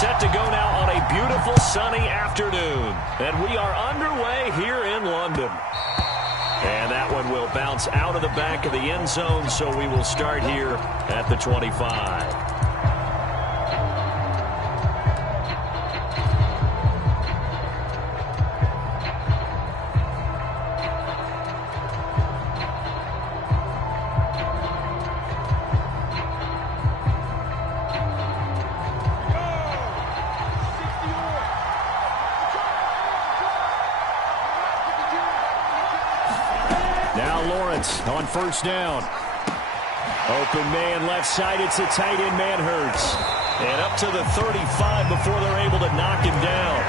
Set to go now on a beautiful sunny afternoon. And we are underway here in London. And that one will bounce out of the back of the end zone, so we will start here at the 25. On first down. Open man left side. It's a tight end, man Hurts. And up to the 35 before they're able to knock him down.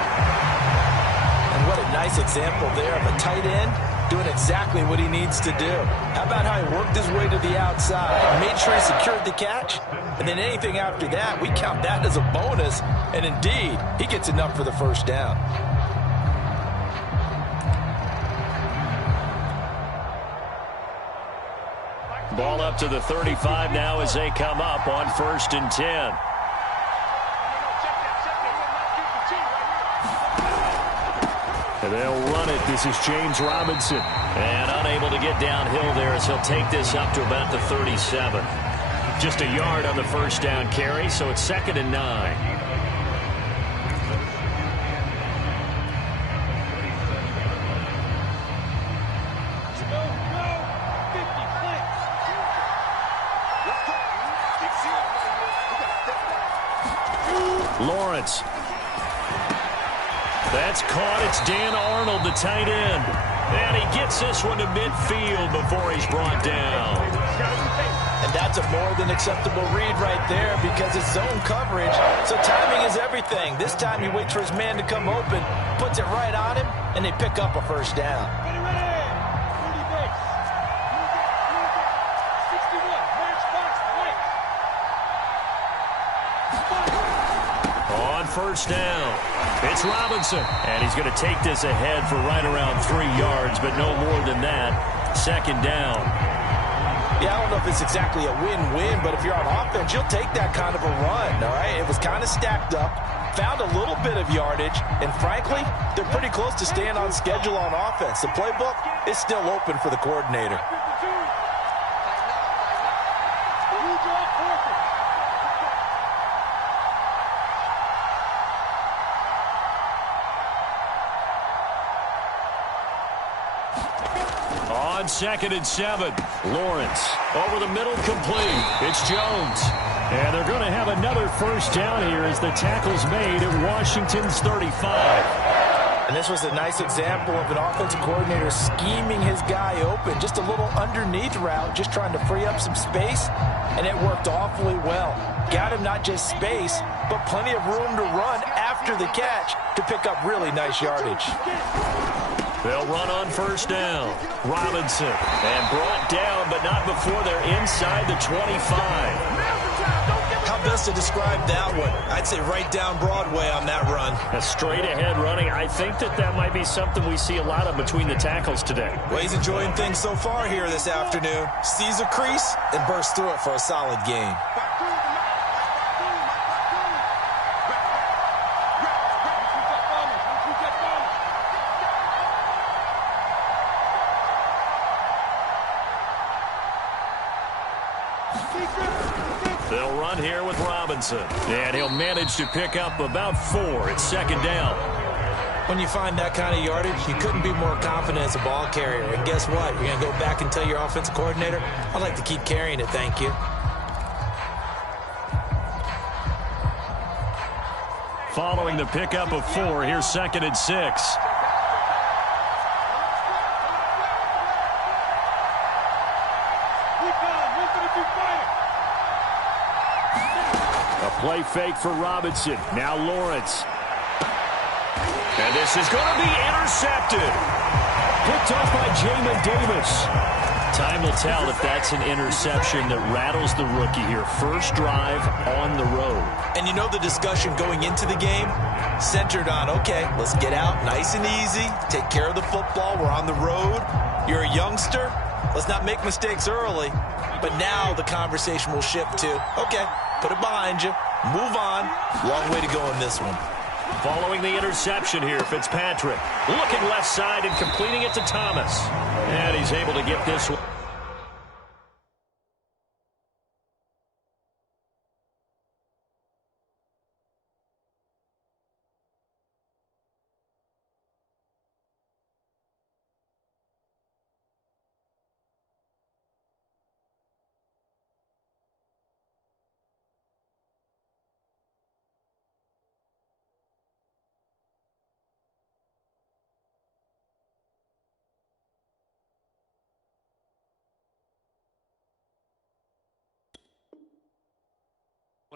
And what a nice example there of a tight end doing exactly what he needs to do. How about how he worked his way to the outside, made sure he secured the catch, and then anything after that, we count that as a bonus. And indeed, he gets enough for the first down. Ball up to the 35 now as they come up on 1st and 10. And they'll run it. This is James Robinson. And unable to get downhill there as he'll take this up to about the 37. Just a yard on the first down carry, so it's 2nd and 9. Lawrence. That's caught. It's Dan Arnold, the tight end. And he gets this one to midfield before he's brought down. And that's a more than acceptable read right there because it's zone coverage. So timing is everything. This time he waits for his man to come open, puts it right on him, and they pick up a first down. First down. It's Robinson. And he's going to take this ahead for right around 3 yards, but no more than that. 2nd down. Yeah, I don't know if it's exactly a win-win, but if you're on offense, you'll take that kind of a run, all right? It was kind of stacked up, found a little bit of yardage, and frankly, they're pretty close to staying on schedule on offense. The playbook is still open for the coordinator. On 2nd and 7, Lawrence over the middle, complete. It's Jones. And they're going to have another first down here as the tackle's made at Washington's 35. And this was a nice example of an offensive coordinator scheming his guy open. Just a little underneath route, just trying to free up some space, and it worked awfully well. Got him not just space, but plenty of room to run after the catch to pick up really nice yardage. They'll run on first down. Robinson. And brought down, but not before they're inside the 25. How best to describe that one? I'd say right down Broadway on that run. A straight-ahead running. I think that might be something we see a lot of between the tackles today. Well, he's enjoying things so far here this afternoon. Sees a crease and bursts through it for a solid gain. They'll run here with Robinson. And he'll manage to pick up about 4. It's 2nd down. When you find that kind of yardage, you couldn't be more confident as a ball carrier. And guess what? You're going to go back and tell your offensive coordinator, I'd like to keep carrying it, thank you. Following the pickup of 4, here's 2nd and 6. Play fake for Robinson. Now Lawrence. And this is going to be intercepted. Picked off by Jamin Davis. Time will tell if that's an interception that rattles the rookie here. First drive on the road. And you know the discussion going into the game? Centered on, okay, let's get out nice and easy. Take care of the football. We're on the road. You're a youngster. Let's not make mistakes early. But now the conversation will shift to, okay, put it behind you. Move on. Long way to go in this one. Following the interception here, Fitzpatrick looking left side and completing it to Thomas. And he's able to get this one.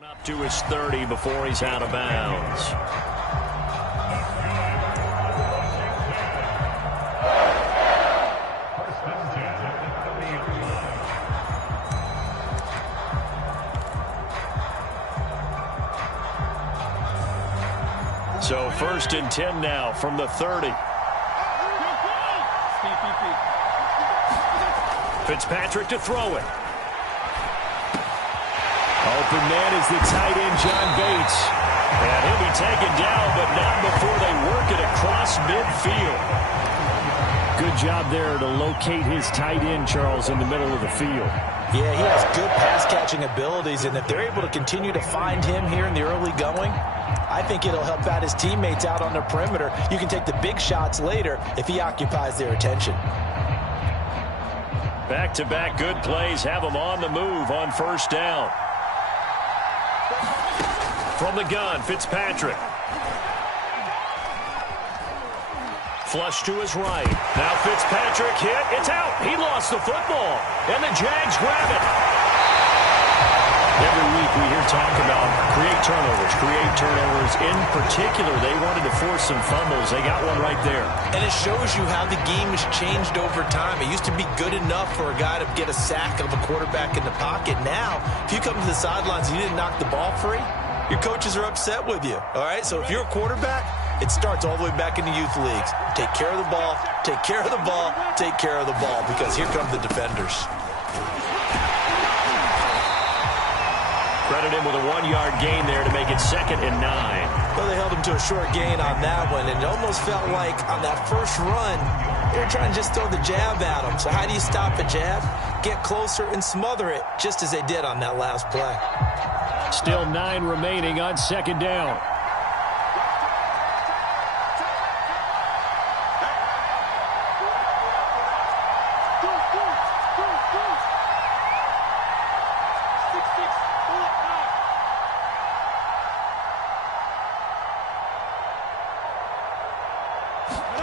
Up to his 30 before he's out of bounds. So 1st and 10 now from the 30. Fitzpatrick to throw it. Open man is the tight end, John Bates. And he'll be taken down, but not before they work it across midfield. Good job there to locate his tight end, Charles, in the middle of the field. Yeah, he has good pass-catching abilities, and if they're able to continue to find him here in the early going, I think it'll help out his teammates out on the perimeter. You can take the big shots later if he occupies their attention. Back-to-back good plays have him on the move on 1st down. From the gun, Fitzpatrick. Flush to his right. Now Fitzpatrick hit. It's out. He lost the football. And the Jags grab it. Every week we hear talk about create turnovers. In particular, they wanted to force some fumbles. They got one right there. And it shows you how the game has changed over time. It used to be good enough for a guy to get a sack of a quarterback in the pocket. Now, if you come to the sidelines and you didn't knock the ball free, your coaches are upset with you, all right? So if you're a quarterback, it starts all the way back in the youth leagues. Take care of the ball, take care of the ball, take care of the ball, because here come the defenders. Credit him with a 1-yard gain there to make it 2nd and 9. Well, they held him to a short gain on that one, and it almost felt like on that first run, they were trying to just throw the jab at him. So how do you stop a jab? Get closer and smother it, just as they did on that last play. Still 9 remaining on 2nd down.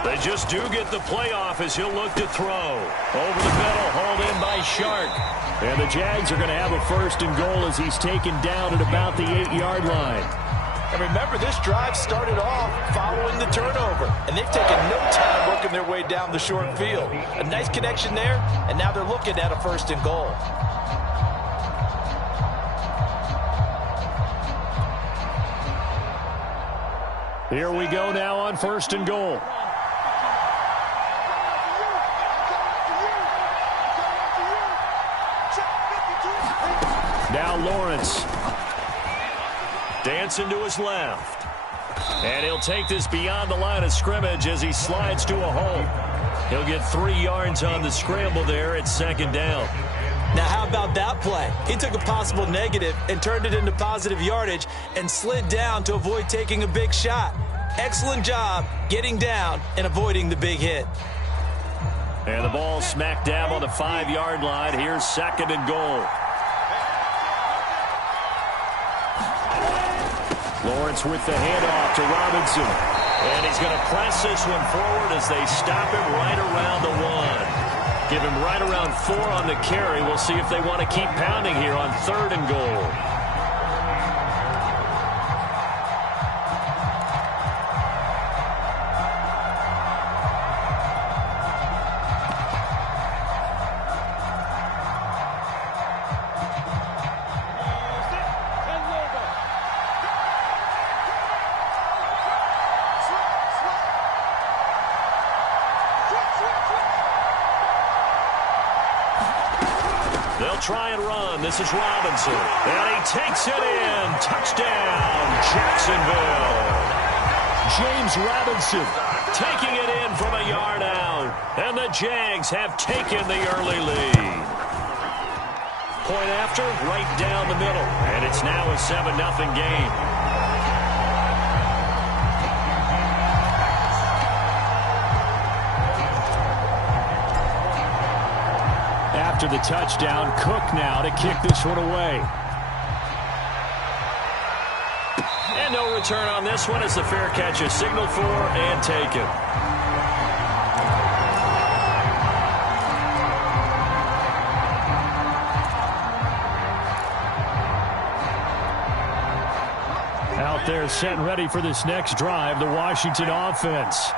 They just do get the playoff as he'll look to throw. Over the middle, hauled in by Shark. And the Jags are going to have a 1st and goal as he's taken down at about the 8-yard line. And remember, this drive started off following the turnover. And they've taken no time working their way down the short field. A nice connection there, and now they're looking at a 1st and goal. Here we go now on 1st and goal. Now Lawrence. Dancing to his left. And he'll take this beyond the line of scrimmage as he slides to a hole. He'll get 3 yards on the scramble there at 2nd down. Now, how about that play? He took a possible negative and turned it into positive yardage and slid down to avoid taking a big shot. Excellent job getting down and avoiding the big hit. And the ball smack dab on the 5-yard line. Here's 2nd and goal. Lawrence with the handoff to Robinson. And he's going to press this one forward as they stop him right around the 1. Give him right around 4 on the carry. We'll see if they want to keep pounding here on 3rd and goal. They'll They'll try and run. This is Robinson. And he takes it in. Touchdown, Jacksonville. James Robinson taking it in from a yard out. And the Jags have taken the early lead. Point after, right down the middle. And it's now a 7-0 game. After the touchdown, Cook now to kick this one away. And no return on this one as the fair catch is signaled for and taken. Out there set and ready for this next drive, the Washington offense.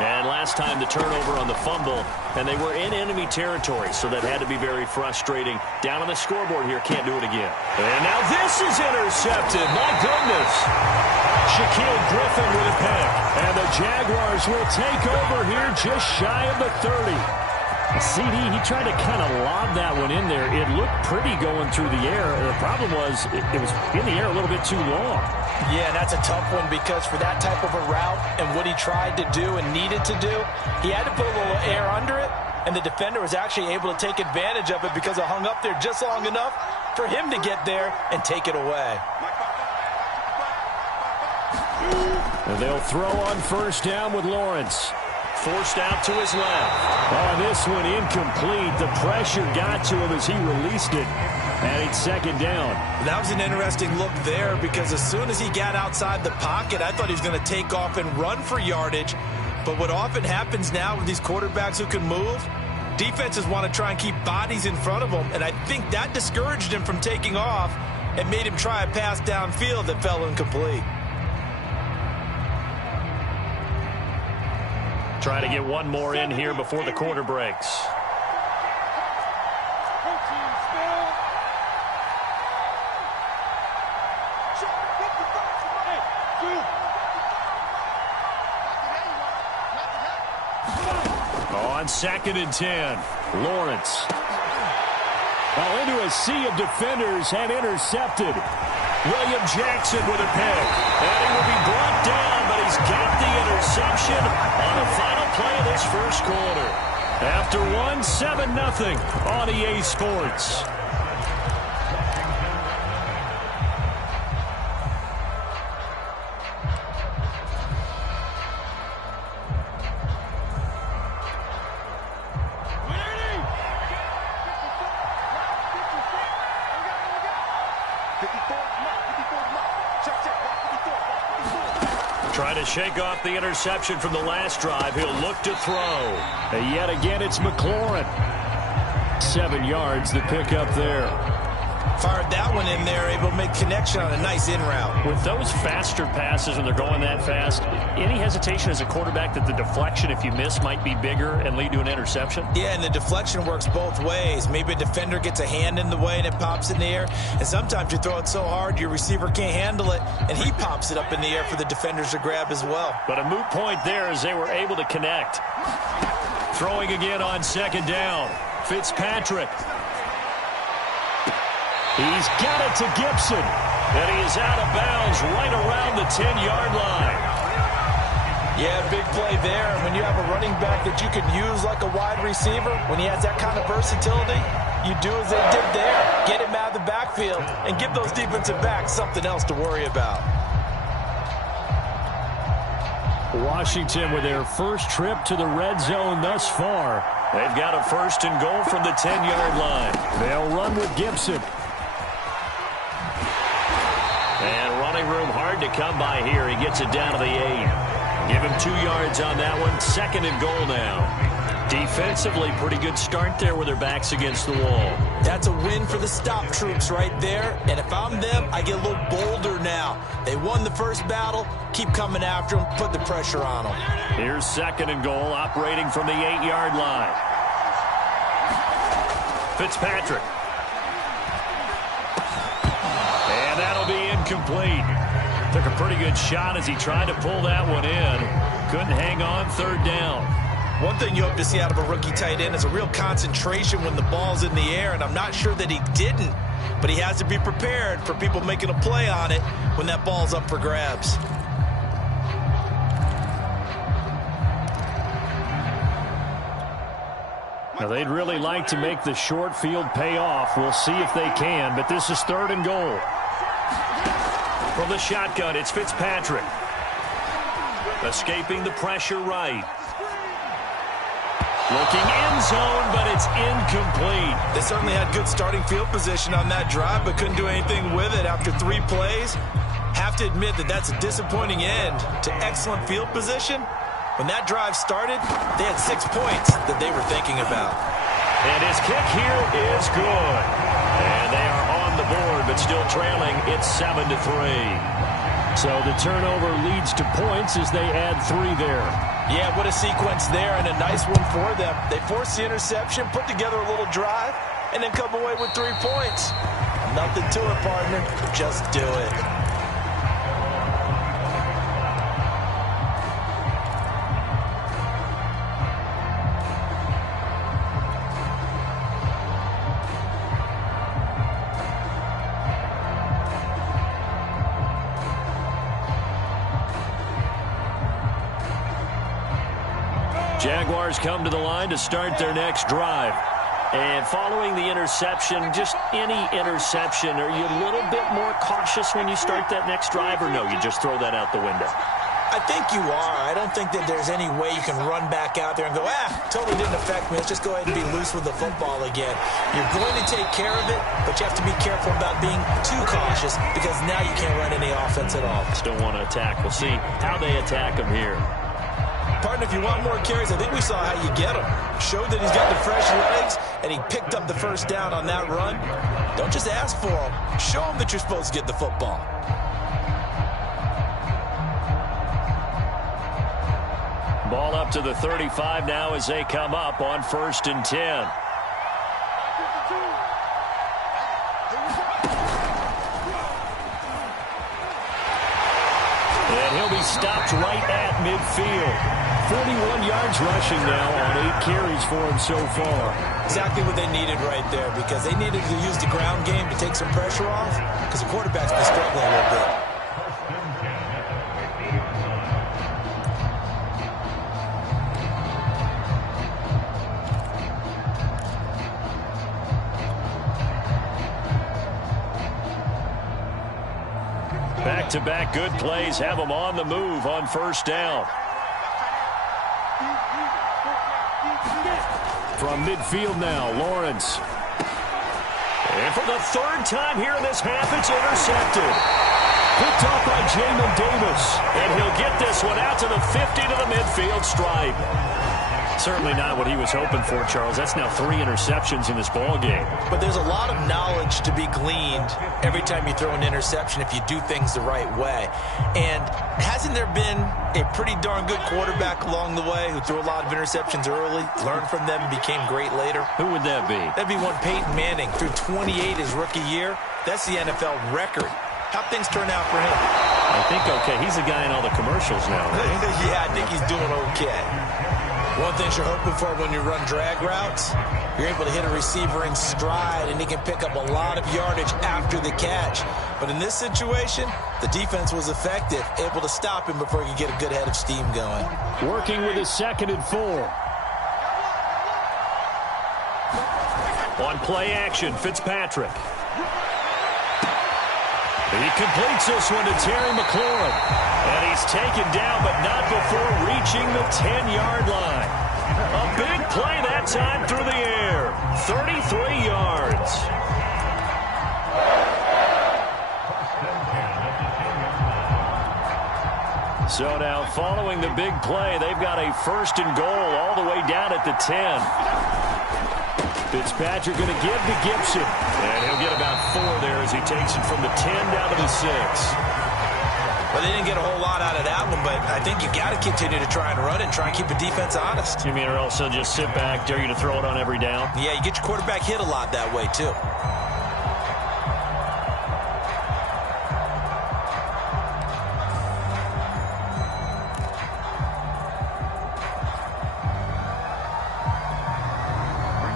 And last time the turnover on the fumble, and they were in enemy territory, so that had to be very frustrating. Down on the scoreboard here, can't do it again. And now this is intercepted. My goodness. Shaquille Griffin with a pick. And the Jaguars will take over here just shy of the 30. CD, he tried to kind of lob that one in there. It looked pretty going through the air. The problem was it was in the air a little bit too long. Yeah, and that's a tough one because for that type of a route and what he tried to do and needed to do, he had to put a little air under it, and the defender was actually able to take advantage of it because it hung up there just long enough for him to get there and take it away. And they'll throw on first down with Lawrence. Forced out to his left. Oh, this one incomplete. The pressure got to him as he released it. And it's second down. That was an interesting look there because as soon as he got outside the pocket, I thought he was going to take off and run for yardage. But what often happens now with these quarterbacks who can move, defenses want to try and keep bodies in front of them. And I think that discouraged him from taking off and made him try a pass downfield that fell incomplete. Try to get one more in here before the quarter breaks. On 2nd and 10, Lawrence. Well, into a sea of defenders and intercepted. William Jackson with a pick. And he will be brought down, but he's got the interception on the final play of this first quarter. After 7-0 on EA Sports. Trying to shake off the interception from the last drive. He'll look to throw. And yet again, it's McLaurin. 7 yards, the pickup there. Fired that one in there, able to make connection on a nice in route. With those faster passes when they're going that fast, any hesitation as a quarterback that the deflection, if you miss, might be bigger and lead to an interception? Yeah, and the deflection works both ways. Maybe a defender gets a hand in the way and it pops in the air. And sometimes you throw it so hard your receiver can't handle it, and he pops it up in the air for the defenders to grab as well. But a moot point there as they were able to connect. Throwing again on 2nd down. Fitzpatrick. He's got it to Gibson. And he is out of bounds right around the 10-yard line. Yeah, big play there. And when you have a running back that you can use like a wide receiver, when he has that kind of versatility, you do as they did there. Get him out of the backfield and give those defensive backs something else to worry about. Washington with their first trip to the red zone thus far. They've got a 1st and goal from the 10-yard line. They'll run with Gibson. And running room hard to come by here. He gets it down to the 8. Give him 2 yards on that one. 2nd and goal now. Defensively, pretty good start there with their backs against the wall. That's a win for the stop troops right there. And if I'm them, I get a little bolder now. They won the first battle. Keep coming after them. Put the pressure on them. Here's 2nd and goal, operating from the 8-yard line. Fitzpatrick. And that'll be incomplete. Took a pretty good shot as he tried to pull that one in. Couldn't hang on 3rd down. One thing you hope to see out of a rookie tight end is a real concentration when the ball's in the air, and I'm not sure that he didn't, but he has to be prepared for people making a play on it when that ball's up for grabs. Now, they'd really like to make the short field pay off. We'll see if they can, but this is 3rd and goal. From the shotgun, it's Fitzpatrick. Escaping the pressure right. Looking end zone, but it's incomplete. They certainly had good starting field position on that drive, but couldn't do anything with it after 3 plays. Have to admit that that's a disappointing end to excellent field position. When that drive started, they had 6 points that they were thinking about. And his kick here is good. And they are on the board, but still trailing. It's 7-3. So the turnover leads to points as they add 3 there. Yeah, what a sequence there, and a nice one for them. They force the interception, put together a little drive, and then come away with 3 points. Nothing to it, partner. Just do it. Jaguars come to the line to start their next drive. And following the interception, just any interception, are you a little bit more cautious when you start that next drive, or no, you just throw that out the window? I think you are. I don't think that there's any way you can run back out there and go, totally didn't affect me. Let's just go ahead and be loose with the football again. You're going to take care of it, but you have to be careful about being too cautious because now you can't run any offense at all. Just don't want to attack. We'll see how they attack them here. Partner, if you want more carries, I think we saw how you get him. Showed that he's got the fresh legs, and he picked up the first down on that run. Don't just ask for him. Show him that you're supposed to get the football. Ball up to the 35 now as they come up on 1st and 10. And he'll be stopped right at midfield. 41 yards rushing now on 8 carries for him so far. Exactly what they needed right there, because they needed to use the ground game to take some pressure off, because the quarterback's been struggling a little bit. Back-to-back good plays have them on the move on 1st down. From midfield now, Lawrence. And for the 3rd time here in this half, it's intercepted. Picked off by Jamin Davis. And he'll get this one out to the 50 to the midfield stripe. Certainly not what he was hoping for, Charles. That's now 3 interceptions in this ball game. But there's a lot of knowledge to be gleaned every time you throw an interception if you do things the right way. And hasn't there been a pretty darn good quarterback along the way who threw a lot of interceptions early, learned from them, and became great later? Who would that be? That'd be one Peyton Manning. Threw 28 his rookie year. That's the NFL record. How'd things turn out for him? I think okay. He's the guy in all the commercials now, right? Yeah, I think he's doing okay. One thing you're hoping for when you run drag routes, you're able to hit a receiver in stride, and he can pick up a lot of yardage after the catch. But in this situation, the defense was effective, able to stop him before he could get a good head of steam going. Working with his 2nd and 4. On play action, Fitzpatrick. He completes this one to Terry McLaurin. And he's taken down, but not before reaching the 10-yard line. A big play that time through the air. 33 yards. So now following the big play, they've got a 1st and goal all the way down at the 10. Fitzpatrick going to give to Gibson. And he'll get about 4 there as he takes it from the 10 down to the 6. Well, they didn't get a whole lot out of that one, but I think you got to continue to try and run it and try and keep the defense honest. You mean or else they'll just sit back, dare you to throw it on every down? Yeah, you get your quarterback hit a lot that way, too.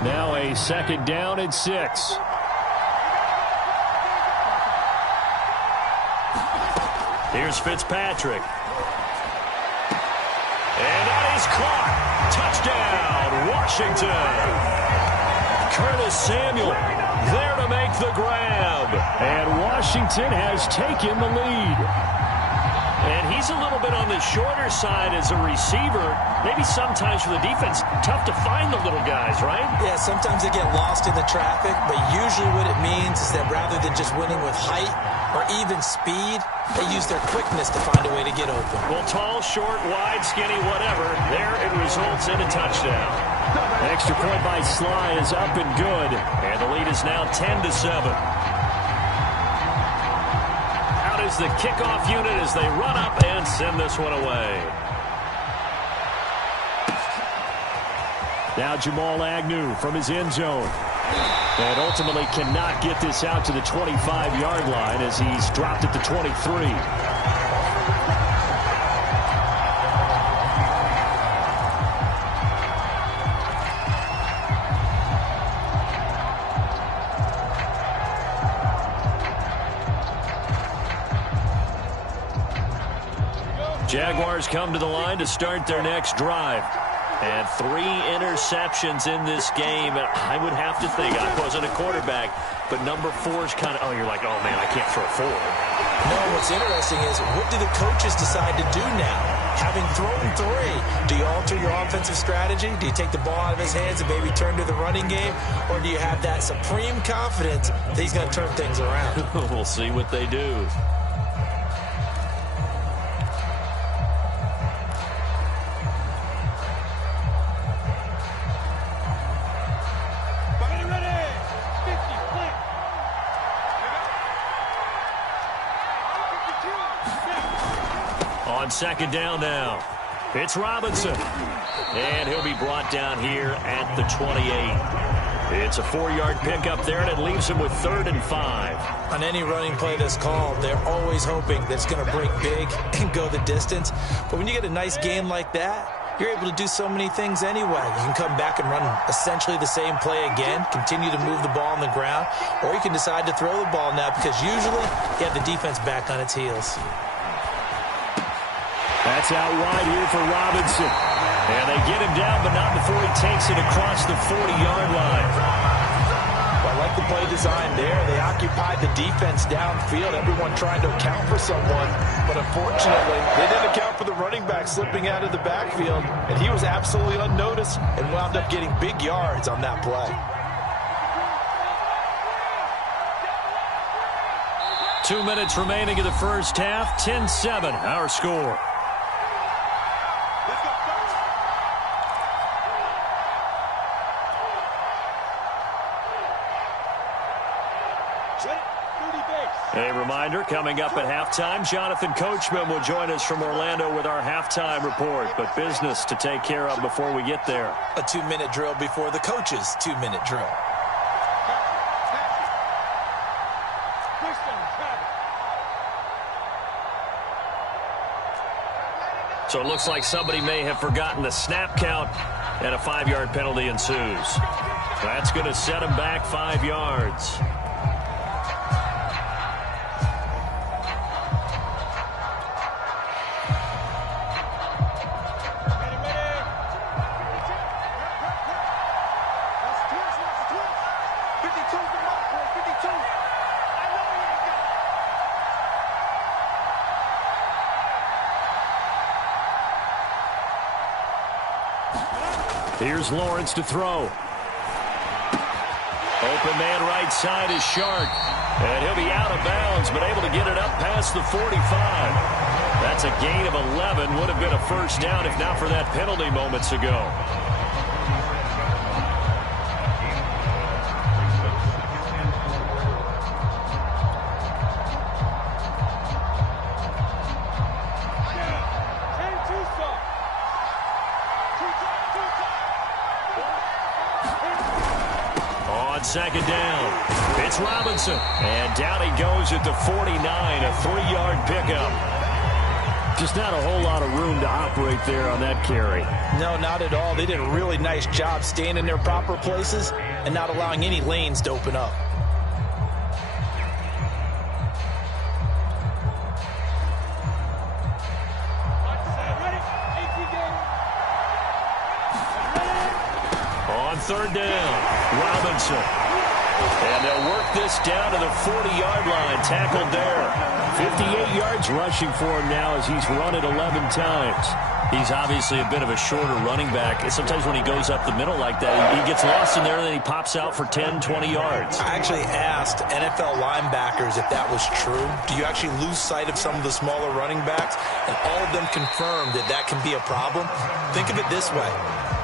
Now a 2nd down and 6. Here's Fitzpatrick. And that is caught. Touchdown, Washington. Curtis Samuel there to make the grab. And Washington has taken the lead. And he's a little bit on the shorter side as a receiver. Maybe sometimes for the defense, tough to find the little guys, right? Yeah, sometimes they get lost in the traffic, but usually what it means is that rather than just winning with height or even speed, they use their quickness to find a way to get open. Well, tall, short, wide, skinny, whatever, there it results in a touchdown. An extra point by Sly is up and good, and the lead is now 10-7. Out is the kickoff unit as they run up and send this one away. Now Jamal Agnew from his end zone. And ultimately cannot get this out to the 25-yard line as he's dropped at the 23. Jaguars come to the line to start their next drive. And 3 interceptions in this game. And I would have to think, I wasn't a quarterback, but number 4 is kind of, oh, you're like, oh, man, I can't throw 4. No, what's interesting is, what do the coaches decide to do now? Having thrown 3, do you alter your offensive strategy? Do you take the ball out of his hands and maybe turn to the running game? Or do you have that supreme confidence that he's going to turn things around? We'll see what they do. On 2nd down now, it's Robinson. And he'll be brought down here at the 28. It's a 4-yard pickup there, and it leaves him with 3rd and 5. On any running play that's called, they're always hoping that it's going to break big and go the distance. But when you get a nice game like that, you're able to do so many things anyway. You can come back and run essentially the same play again, continue to move the ball on the ground, or you can decide to throw the ball now because usually you have the defense back on its heels. That's out wide here for Robinson. And they get him down, but not before he takes it across the 40-yard line. Well, I like the play design there. They occupied the defense downfield, everyone trying to account for someone. But unfortunately, they didn't account for the running back slipping out of the backfield. And he was absolutely unnoticed and wound up getting big yards on that play. 2 minutes remaining in the first half. 10-7, our score. A reminder, coming up at halftime, Jonathan Coachman will join us from Orlando with our halftime report. But business to take care of before we get there. A 2-minute drill before the coach's 2-minute drill. So it looks like somebody may have forgotten the snap count, and a 5-yard penalty ensues. That's going to set him back 5 yards. Here's Lawrence to throw. Open man right side is Shark. And he'll be out of bounds, but able to get it up past the 45. That's a gain of 11. Would have been a first down if not for that penalty moments ago. Second down. It's Robinson. And down he goes at the 49, a 3-yard pickup. Just not a whole lot of room to operate there on that carry. No, not at all. They did a really nice job staying in their proper places and not allowing any lanes to open up. On third down, Robinson. And they'll work this down to the 40-yard line, tackled there. 58 yards rushing for him now as he's run it 11 times. He's obviously a bit of a shorter running back. And sometimes when he goes up the middle like that, he gets lost in there and then he pops out for 10, 20 yards. I actually asked NFL linebackers if that was true. Do you actually lose sight of some of the smaller running backs? And all of them confirmed that that can be a problem. Think of it this way.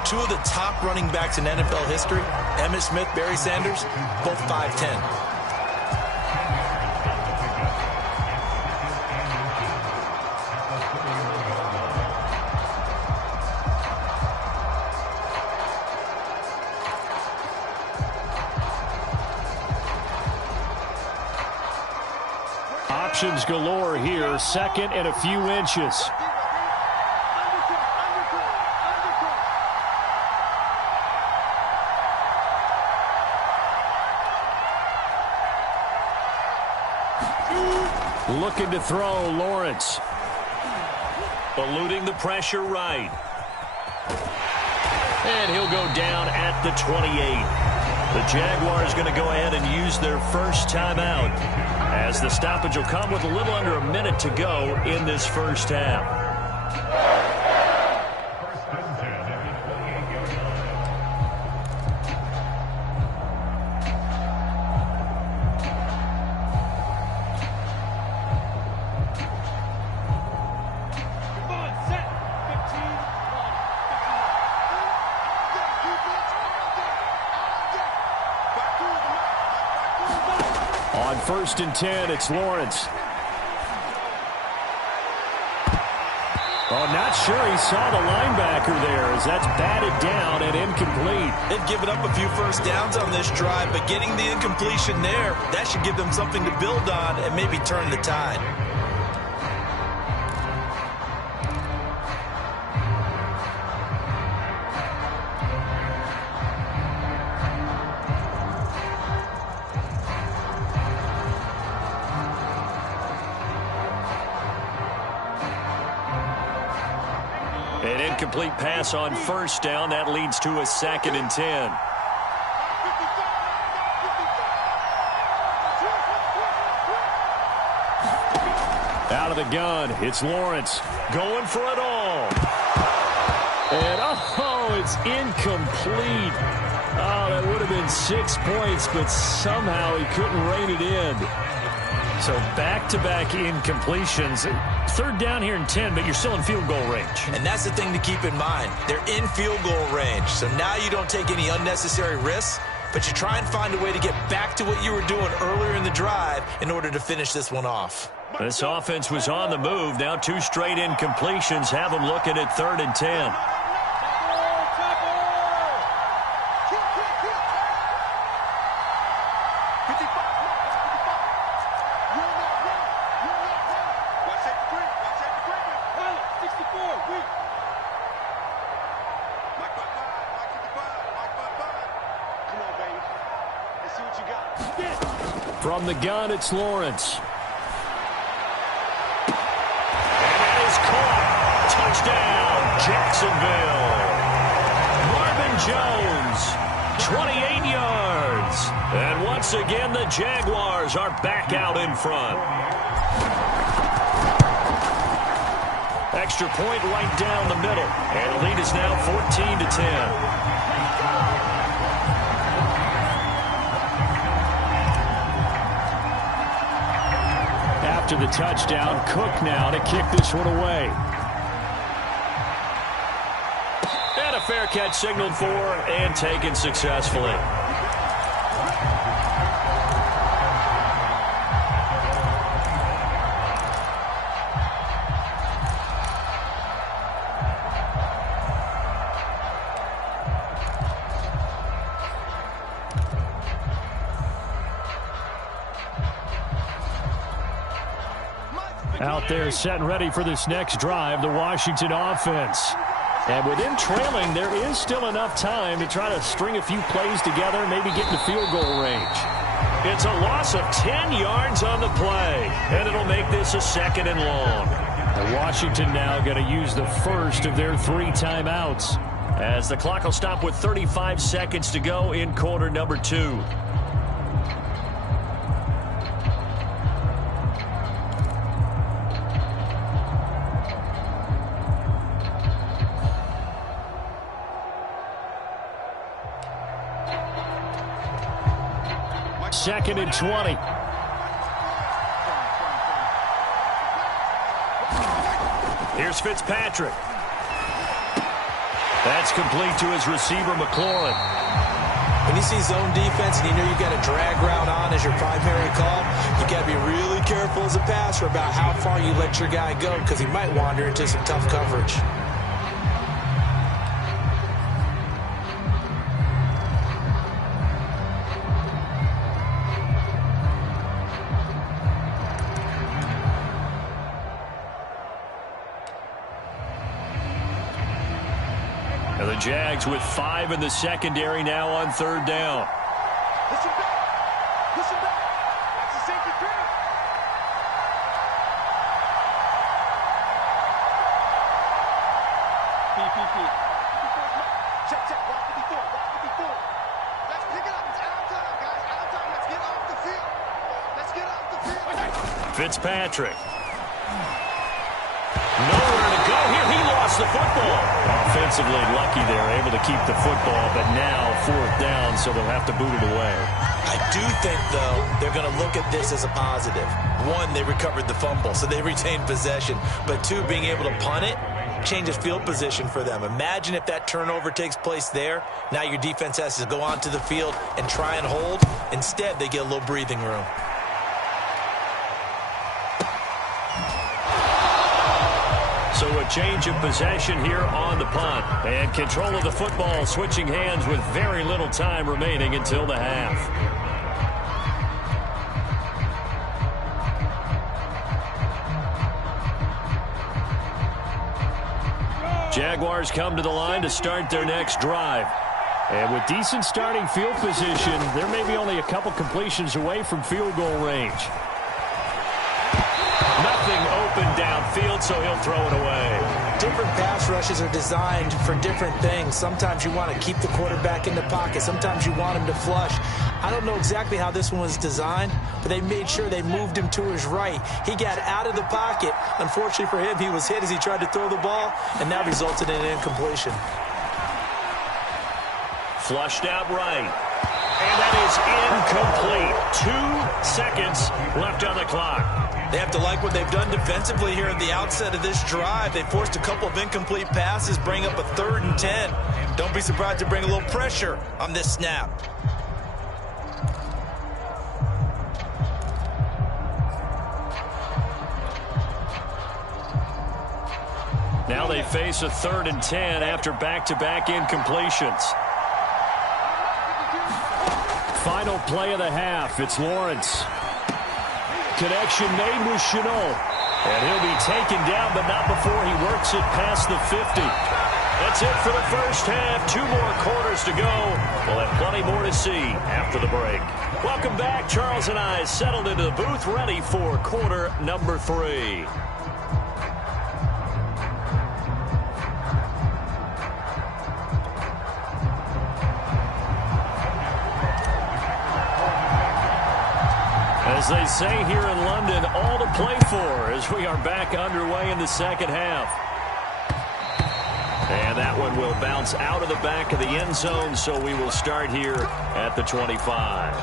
Two of the top running backs in NFL history, Emmitt Smith, Barry Sanders, both 5'10". Options galore here, second and a few inches. Looking to throw, Lawrence. Eluding the pressure right. And he'll go down at the 28. The Jaguars going to go ahead and use their first timeout, as the stoppage will come with a little under a minute to go in this first half. On 1st and 10, it's Lawrence. Oh, not sure he saw the linebacker there as that's batted down and incomplete. They've given up a few first downs on this drive, but getting the incompletion there, that should give them something to build on and maybe turn the tide. An incomplete pass on first down. That leads to a 2nd and 10. Out of the gun, it's Lawrence going for it all. And, oh, it's incomplete. Oh, that would have been 6 points, but somehow he couldn't rein it in. So back-to-back incompletions. 3rd down here and 10, but you're still in field goal range. And that's the thing to keep in mind. They're in field goal range. So now you don't take any unnecessary risks, but you try and find a way to get back to what you were doing earlier in the drive in order to finish this one off. This offense was on the move. Now 2 straight incompletions have them looking at 3rd and 10. From the gun, it's Lawrence. And that is caught. Touchdown, Jacksonville. Marvin Jones, 28 yards. And once again, the Jaguars are back out in front. Extra point right down the middle. And the lead is now 14-10. After the touchdown, Cook now to kick this one away. And a fair catch signaled for and taken successfully. Out there set and ready for this next drive, the Washington offense. And with them trailing, there is still enough time to try to string a few plays together, maybe get into field goal range. It's a loss of 10 yards on the play, and it'll make this a 2nd and long. And Washington now going to use the first of their 3 timeouts, as the clock will stop with 35 seconds to go in quarter number 2. Second and 20. Here's Fitzpatrick. That's complete to his receiver, McLaurin. When you see zone defense and you know you got a drag route on as your primary call, you got to be really careful as a passer about how far you let your guy go, because he might wander into some tough coverage. And the Jags with 5 in the secondary now on 3rd down. Listen back. Listen back. That's the safety drill. Check, check. Block 54. Block 54. Let's pick it up. It's out of time, guys. Out of time. Let's get off the field. Let's get off the field. Fitzpatrick. Nowhere to go here. He lost the football. Offensively lucky they're able to keep the football, but now 4th down, so they'll have to boot it away. I do think, though, they're going to look at this as a positive. 1, they recovered the fumble, so they retained possession. But 2, being able to punt it changes field position for them. Imagine if that turnover takes place there. Now your defense has to go onto the field and try and hold. Instead, they get a little breathing room. So a change of possession here on the punt. And control of the football switching hands with very little time remaining until the half. Jaguars come to the line to start their next drive. And with decent starting field position, there may be only a couple completions away from field goal range. Nothing open downfield, so he'll throw it away. Different pass rushes are designed for different things. Sometimes you want to keep the quarterback in the pocket. Sometimes you want him to flush. I don't know exactly how this one was designed, but they made sure they moved him to his right. He got out of the pocket. Unfortunately for him, he was hit as he tried to throw the ball, and that resulted in an incompletion. Flushed out right. And that is incomplete. 2 seconds left on the clock. They have to like what they've done defensively here at the outset of this drive. They forced a couple of incomplete passes, bring up a 3rd and 10. Don't be surprised to bring a little pressure on this snap. Now they face a 3rd and 10 after back-to-back incompletions. Final play of the half. It's Lawrence. Connection made with Chenault. And he'll be taken down, but not before he works it past the 50. That's it for the first half. 2 more quarters to go. We'll have plenty more to see after the break. Welcome back. Charles and I settled into the booth, ready for quarter number 3. As they say here in London, all to play for as we are back underway in the second half. And that one will bounce out of the back of the end zone, so we will start here at the 25.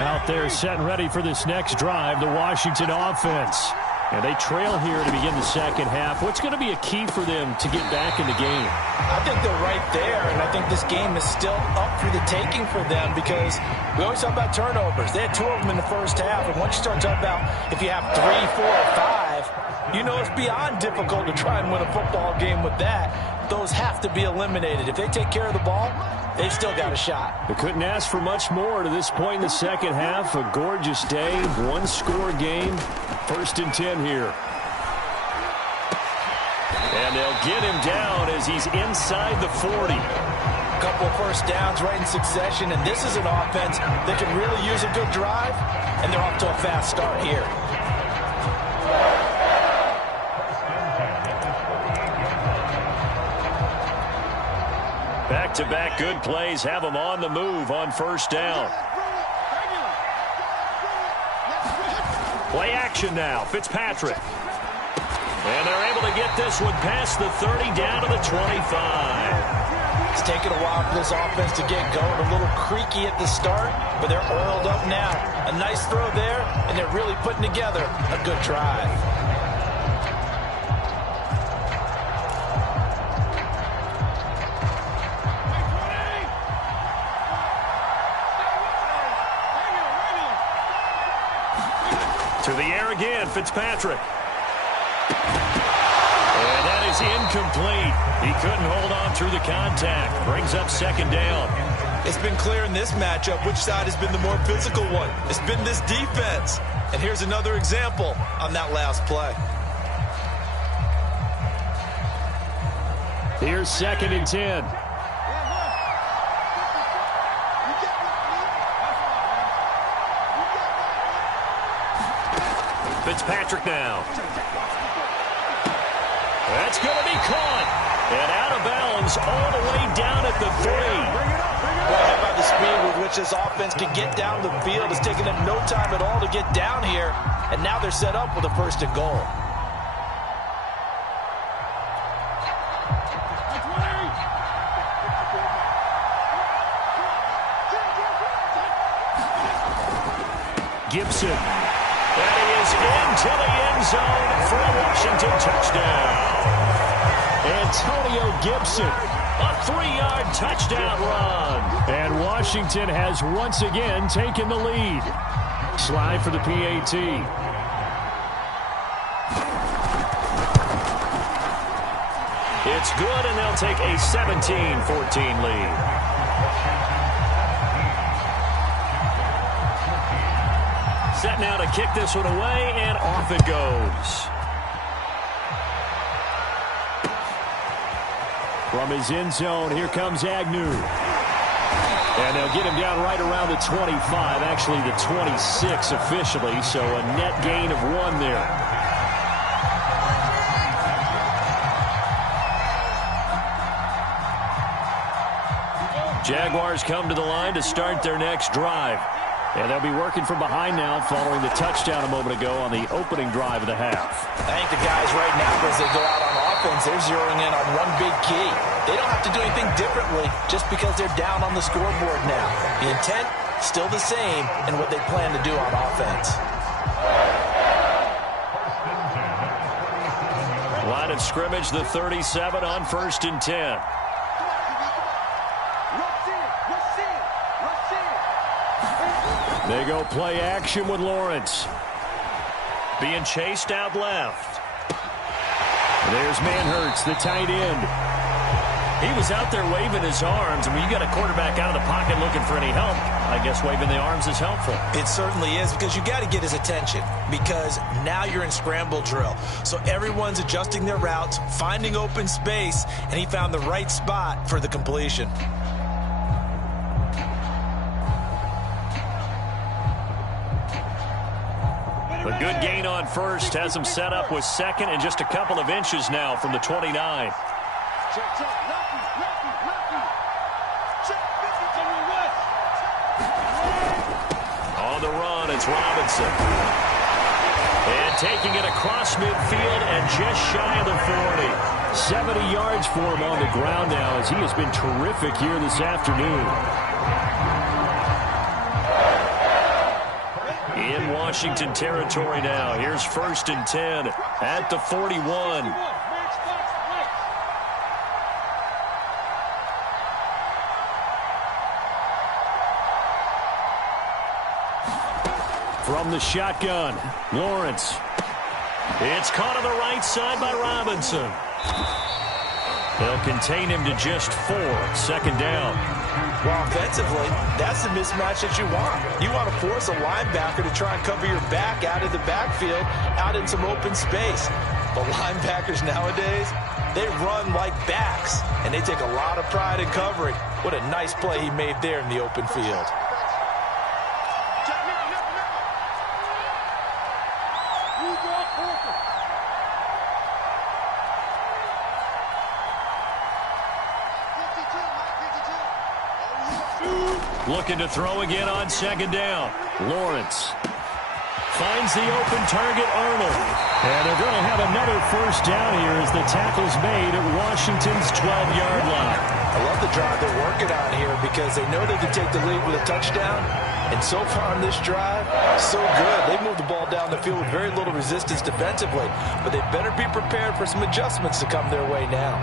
Out there set and ready for this next drive, the Washington offense. And they trail here to begin the second half. What's going to be a key for them to get back in the game? I think they're right there, and I think this game is still up for the taking for them because we always talk about turnovers. They had 2 of them in the first half, and once you start talking about if you have 3, 4, or 5, You know it's beyond difficult to try and win a football game with that. Those have to be eliminated. If they take care of the ball, they've still got a shot. They couldn't ask for much more to this point in the second half. A gorgeous day, one-score game. 1st and 10 here. And they'll get him down as he's inside the 40. A couple of first downs right in succession, and this is an offense that can really use a good drive, and they're off to a fast start here. Back-to-back good plays have them on the move on 1st down. Play action now. Fitzpatrick. And they're able to get this one past the 30 down to the 25. It's taken a while for this offense to get going. A little creaky at the start, but they're oiled up now. A nice throw there, and they're really putting together a good drive. To the air again, Fitzpatrick. And that is incomplete. He couldn't hold on through the contact. Brings up 2nd down. It's been clear in this matchup which side has been the more physical one. It's been this defense. And here's another example on that last play. Here's 2nd and 10. Fitzpatrick now. That's going to be caught. And out of bounds all the way down at the 3. Well, how about the speed with which this offense can get down the field? It's taken them no time at all to get down here. And now they're set up with a 1st and goal. Gibson. That is into the end zone for a Washington touchdown. Antonio Gibson, a 3-yard touchdown run. And Washington has once again taken the lead. Slide for the PAT. It's good, and they'll take a 17-14 lead. Set now to kick this one away, and off it goes. From his end zone, here comes Agnew. And they'll get him down right around the 25, actually the 26 officially, so a net gain of 1 there. Jaguars come to the line to start their next drive. And they'll be working from behind now following the touchdown a moment ago on the opening drive of the half. I think the guys right now, as they go out on offense, they're zeroing in on one big key. They don't have to do anything differently just because they're down on the scoreboard now. The intent, still the same, and what they plan to do on offense. Line of scrimmage, the 37 on 1st and 10. They go play action with Lawrence. Being chased out left. There's Manhurts, the tight end. He was out there waving his arms, and when you got a quarterback out of the pocket looking for any help, I guess waving the arms is helpful. It certainly is, because you got to get his attention, because now you're in scramble drill. So everyone's adjusting their routes, finding open space, and he found the right spot for the completion. A good gain on 1st has him set up with 2nd and just a couple of inches now from the 29. On the run, it's Robinson. And taking it across midfield and just shy of the 40. 70 yards for him on the ground now as he has been terrific here this afternoon. In Washington territory now. Here's 1st and 10 at the 41. From the shotgun, Lawrence. It's caught on the right side by Robinson. They'll contain him to just 4. Second down. Well, offensively, that's the mismatch that you want. You want to force a linebacker to try and cover your back out of the backfield, out in some open space. But linebackers nowadays, they run like backs, and they take a lot of pride in covering. What a nice play he made there in the open field. Looking to throw again on second down. Lawrence finds the open target, Arnold. And they're going to have another first down here as the tackle's made at Washington's 12-yard line. I love the drive they're working on here because they know they can take the lead with a touchdown. And so far on this drive, so good. They moved the ball down the field with very little resistance defensively. But they better be prepared for some adjustments to come their way now.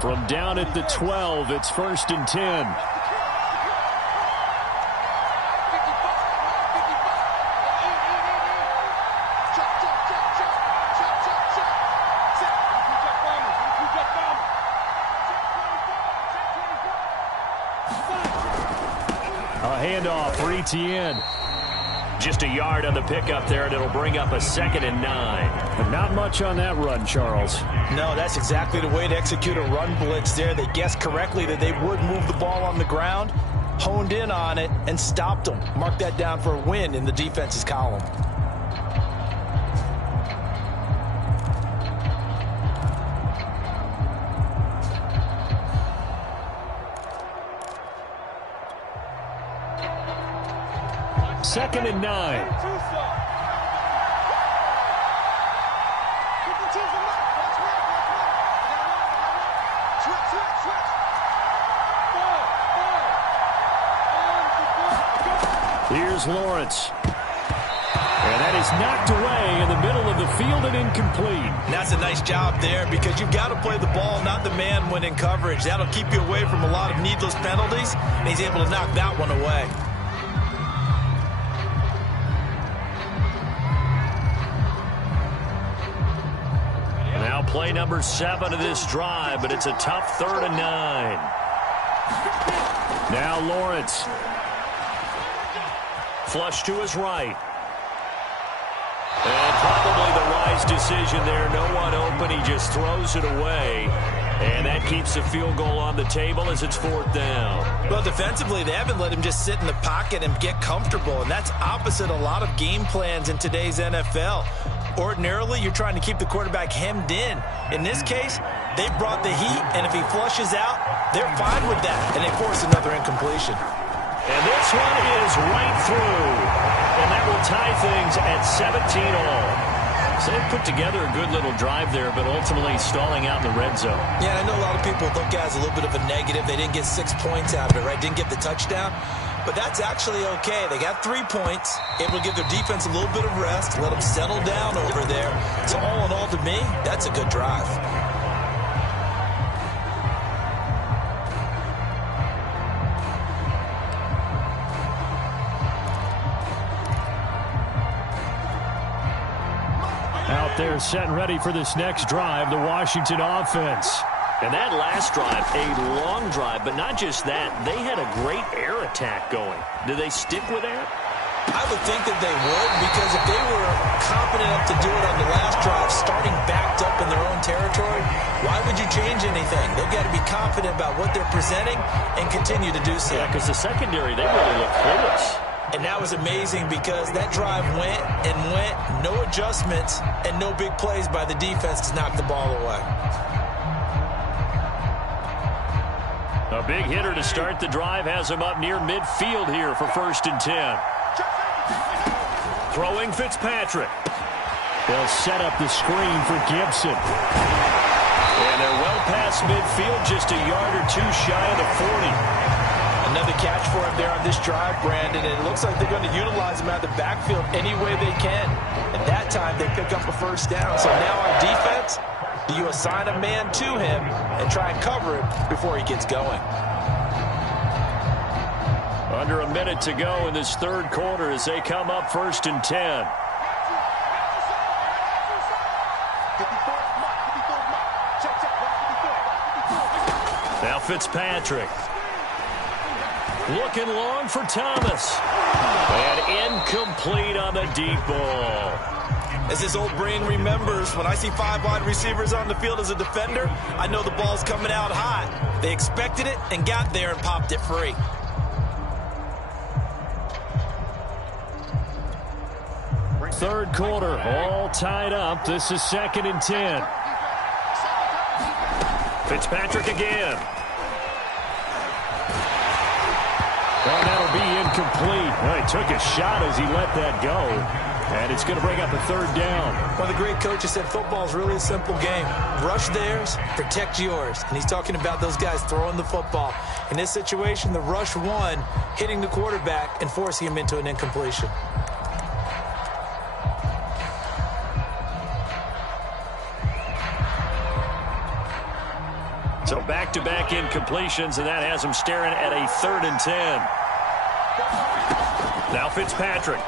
From down at the 12, it's 1st and 10. A handoff for Etienne. Just a yard on the pickup there, and it'll bring up a 2nd and 9. But not much on that run, Charles. No, that's exactly the way to execute a run blitz there. They guessed correctly that they would move the ball on the ground, honed in on it, and stopped them. Mark that down for a win in the defense's column. Second and 9. Here's Lawrence. And that is knocked away in the middle of the field and incomplete. And that's a nice job there because you've got to play the ball, not the man when in coverage. That'll keep you away from a lot of needless penalties, and he's able to knock that one away. Now play number 7 of this drive, but it's a tough 3rd and 9. Now Lawrence. Flush to his right. And probably the wise decision there. No one open. He just throws it away. And that keeps the field goal on the table as it's 4th down. Well, defensively, they haven't let him just sit in the pocket and get comfortable. And that's opposite a lot of game plans in today's NFL. Ordinarily, you're trying to keep the quarterback hemmed in. In this case, they brought the heat, and if he flushes out, they're fine with that. And they force another incompletion. And this one is right through. And that will tie things at 17 all. So they put together a good little drive there, but ultimately stalling out in the red zone. Yeah, I know a lot of people look at it as a little bit of a negative. They didn't get 6 points out of it, right? Didn't get the touchdown. But that's actually okay. They got 3 points, able to give their defense a little bit of rest, let them settle down over there. So all in all, to me, that's a good drive. Out there setting ready for this next drive, the Washington offense. And that last drive, a long drive, but not just that. They had a great air attack going. Do they stick with that? I would think that they would, because if they were confident enough to do it on the last drive, starting backed up in their own territory, why would you change anything? They've got to be confident about what they're presenting and continue to do so. Yeah, because the secondary, they really look clueless. And that was amazing because that drive went and went, no adjustments, and no big plays by the defense to knock the ball away. A big hitter to start the drive has him up near midfield here for 1st and 10. Throwing Fitzpatrick. They'll set up the screen for Gibson. And they're well past midfield, just a yard or two shy of the 40. Another catch for him there on this drive, Brandon, and it looks like they're going to utilize him out of the backfield any way they can. And that time, they pick up a first down. So now on defense, do you assign a man to him and try and cover him before he gets going? Under a minute to go in this third quarter as they come up 1st and 10. Now Fitzpatrick. Looking long for Thomas. And incomplete on the deep ball. As his old brain remembers, when I see 5 wide receivers on the field as a defender, I know the ball's coming out hot. They expected it and got there and popped it free. Third quarter, all tied up. This is 2nd and 10. Fitzpatrick again. Well, that'll be incomplete. Well, he took a shot as he let that go. And it's going to bring up a 3rd down. One of the great coaches said football is really a simple game. Rush theirs, protect yours. And he's talking about those guys throwing the football. In this situation, the rush one, hitting the quarterback and forcing him into an incompletion. So back-to-back incompletions, and that has him staring at a 3rd and 10. Now Fitzpatrick.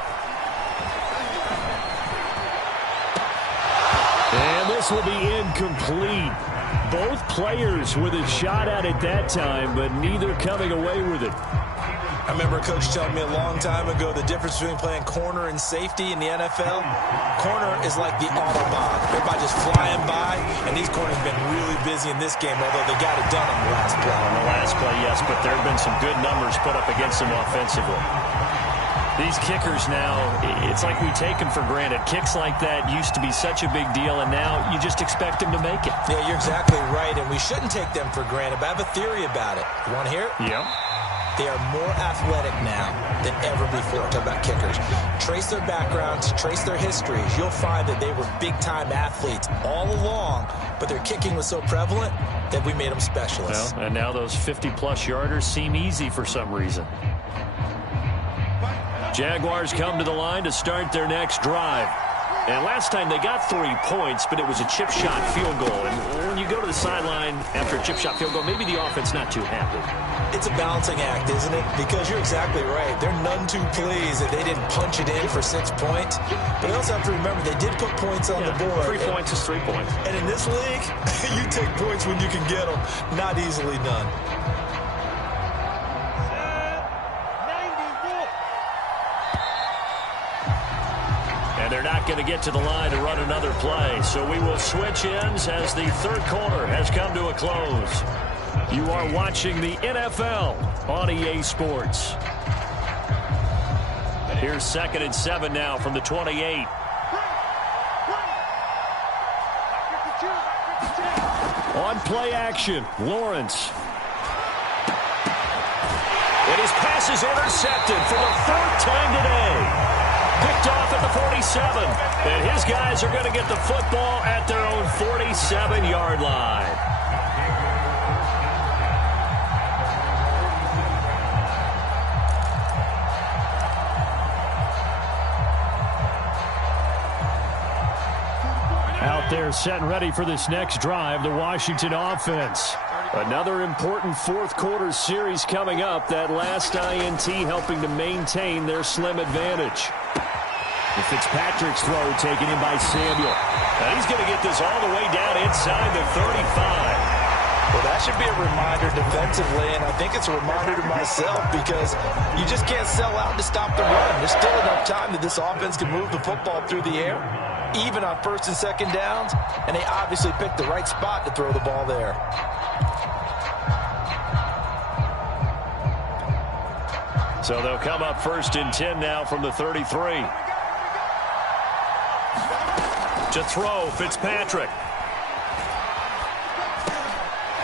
And this will be incomplete. Both players with a shot at it that time, but neither coming away with it. I remember a coach telling me a long time ago the difference between playing corner and safety in the NFL. Corner is like the Autobahn. Everybody just flying by, and these corners have been really busy in this game, although they got it done on the last play. On the last play, yes, but there have been some good numbers put up against them offensively. These kickers now, it's like we take them for granted. Kicks like that used to be such a big deal, and now you just expect them to make it. Yeah, you're exactly right, and we shouldn't take them for granted, but I have a theory about it. You want to hear it? Yep. They are more athletic now than ever before. Talk about kickers. Trace their backgrounds, trace their histories. You'll find that they were big-time athletes all along, but their kicking was so prevalent that we made them specialists. Well, and now those 50-plus yarders seem easy for some reason. Jaguars come to the line to start their next drive. And last time they got 3 points, but it was a chip shot field goal. And when you go to the sideline after a chip shot field goal, maybe the offense not too happy. It's a balancing act, isn't it? Because you're exactly right. They're none too pleased that they didn't punch it in for 6 points. But they also have to remember they did put points on the board. 3 points is 3 points. And in this league, you take points when you can get them. Not easily done. And they're not going to get to the line to run another play. So we will switch ends as the third quarter has come to a close. You are watching the NFL on EA Sports. Here's 2nd and 7 now from the 28. On play action, Lawrence. And his pass is intercepted for the 3rd time today. Picked off at the 47. And his guys are going to get the football at their own 47-yard line. Out there set and ready for this next drive, the Washington offense. Another important fourth quarter series coming up. That last INT helping to maintain their slim advantage. And Fitzpatrick's throw taken in by Samuel. Now he's going to get this all the way down inside the 35. Well, that should be a reminder defensively, and I think it's a reminder to myself because you just can't sell out to stop the run. There's still enough time that this offense can move the football through the air, even on 1st and 2nd downs, and they obviously picked the right spot to throw the ball there. So they'll come up 1st and 10 now from the 33. To throw, Fitzpatrick.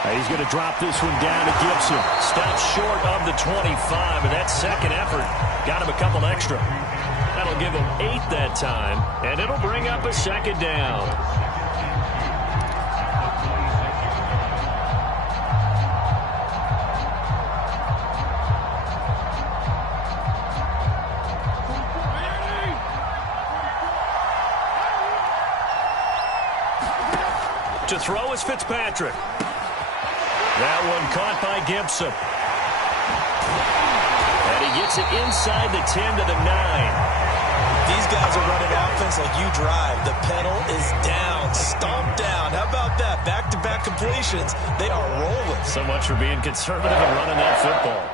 He's going to drop this one down to Gibson. Stops short of the 25, and that second effort got him a couple extra. That'll give him 8 that time, and it'll bring up a 2nd down. To throw is Fitzpatrick. That one caught by Gibson. And he gets it inside the 10 to the 9. These guys are running offense like you drive. The pedal is down, stomped down. How about that? Back-to-back completions. They are rolling. So much for being conservative and running that football.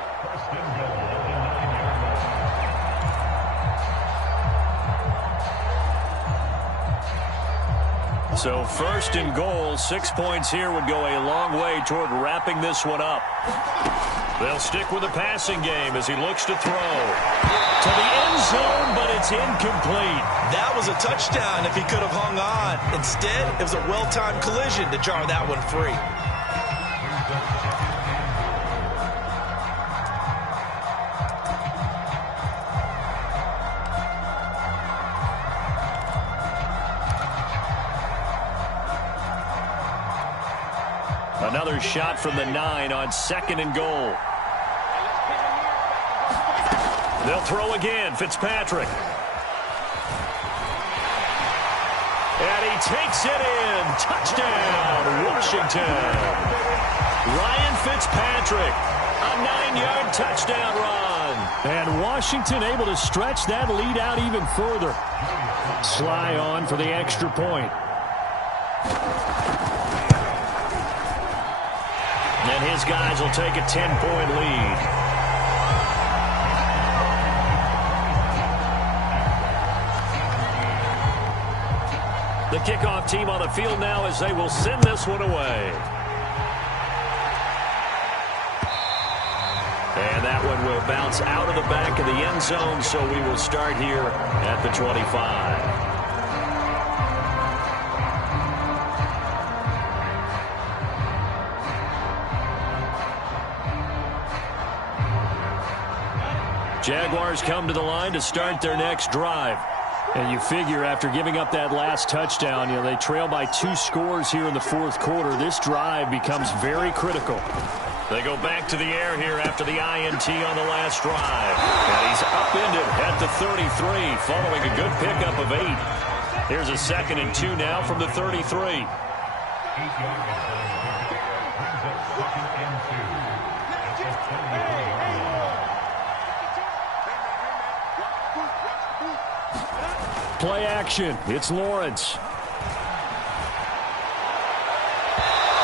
So first and goal, 6 points here would go a long way toward wrapping this one up. They'll stick with the passing game as he looks to throw. To the end zone, but it's incomplete. That was a touchdown if he could have hung on. Instead, it was a well-timed collision to jar that one free. Another shot from the 9 on 2nd and goal. They'll throw again. Fitzpatrick. And he takes it in. Touchdown, Washington. Ryan Fitzpatrick. A 9-yard touchdown run. And Washington able to stretch that lead out even further. Sly on for the extra point. And his guys will take a 10-point lead. The kickoff team on the field now as they will send this one away. And that one will bounce out of the back of the end zone, so we will start here at the 25. Jaguars come to the line to start their next drive. And you figure after giving up that last touchdown, they trail by 2 scores here in the 4th quarter. This drive becomes very critical. They go back to the air here after the INT on the last drive. And he's upended at the 33 following a good pickup of 8. Here's a 2nd and 2 now from the 33. Play action. It's Lawrence.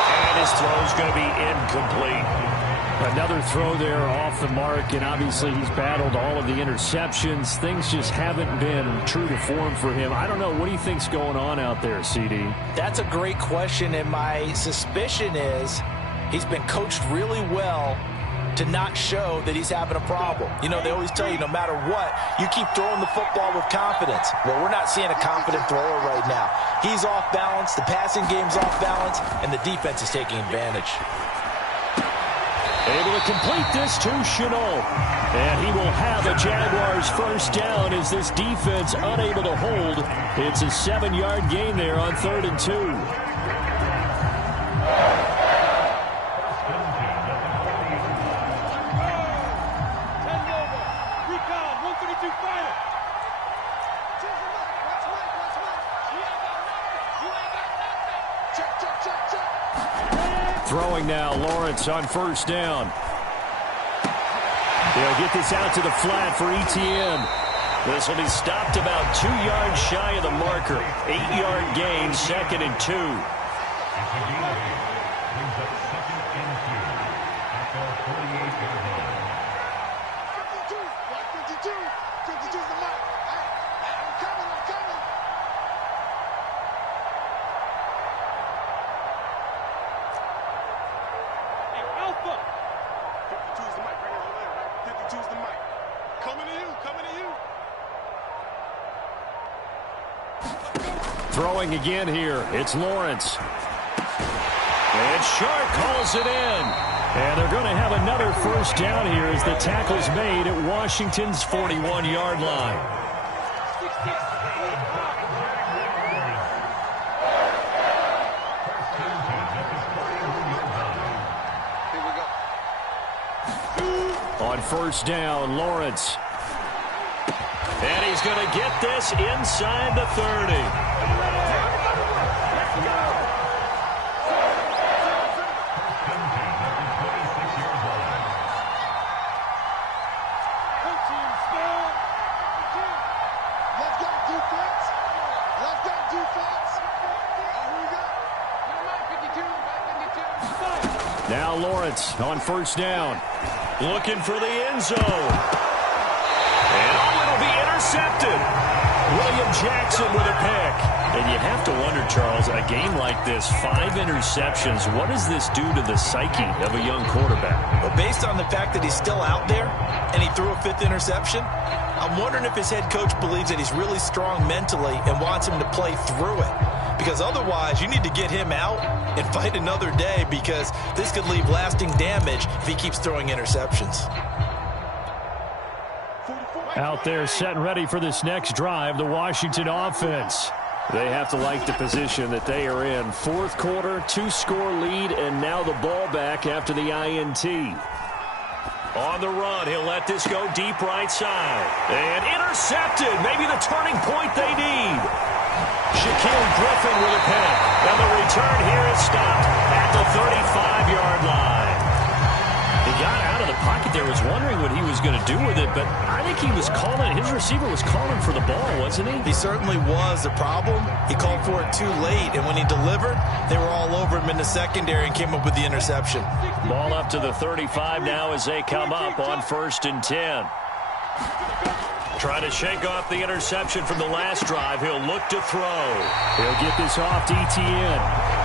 And his throw's going to be incomplete. Another throw there off the mark, and obviously he's battled all of the interceptions. Things just haven't been true to form for him. I don't know. What do you think's going on out there, CD? That's a great question, and my suspicion is he's been coached really well to not show that he's having a problem. They always tell you no matter what, you keep throwing the football with confidence. Well, we're not seeing a confident thrower right now. He's off balance, the passing game's off balance, and the defense is taking advantage. Able to complete this to Chenault. And he will have a Jaguars first down as this defense unable to hold. It's a 7-yard gain there on 3rd and 2. Throwing now, Lawrence on first down. They'll get this out to the flat for Etienne. This will be stopped about 2 yards shy of the marker. 8-yard gain, 2nd and 2. Throwing again here. It's Lawrence. And Sharp calls it in. And they're going to have another first down here as the tackle's made at Washington's 41-yard line. On first down, Lawrence. And he's going to get this inside the 30. Now Lawrence on first down. Looking for the end zone. And it'll be intercepted. William Jackson with a pick. And you have to wonder, Charles, a game like this, 5 interceptions, what does this do to the psyche of a young quarterback? Well, based on the fact that he's still out there and he threw a 5th interception, I'm wondering if his head coach believes that he's really strong mentally and wants him to play through it. Because otherwise, you need to get him out and fight another day, because this could leave lasting damage if he keeps throwing interceptions. Out there set and ready for this next drive, the Washington offense. They have to like the position that they are in. 4th quarter, 2-score lead, and now the ball back after the INT. On the run, he'll let this go deep right side. And intercepted, maybe the turning point they need. Shaquille Griffin with a pick. And the return here is stopped at the 35-yard line. He got out of the pocket there, was wondering what he was going to do with it, but I think he was calling, his receiver was calling for the ball, wasn't he? He certainly was. The problem, he called for it too late, and when he delivered, they were all over him in the secondary and came up with the interception. Ball up to the 35 now as they come up on 1st and 10. Trying to shake off the interception from the last drive. He'll look to throw. He'll get this off to Etienne.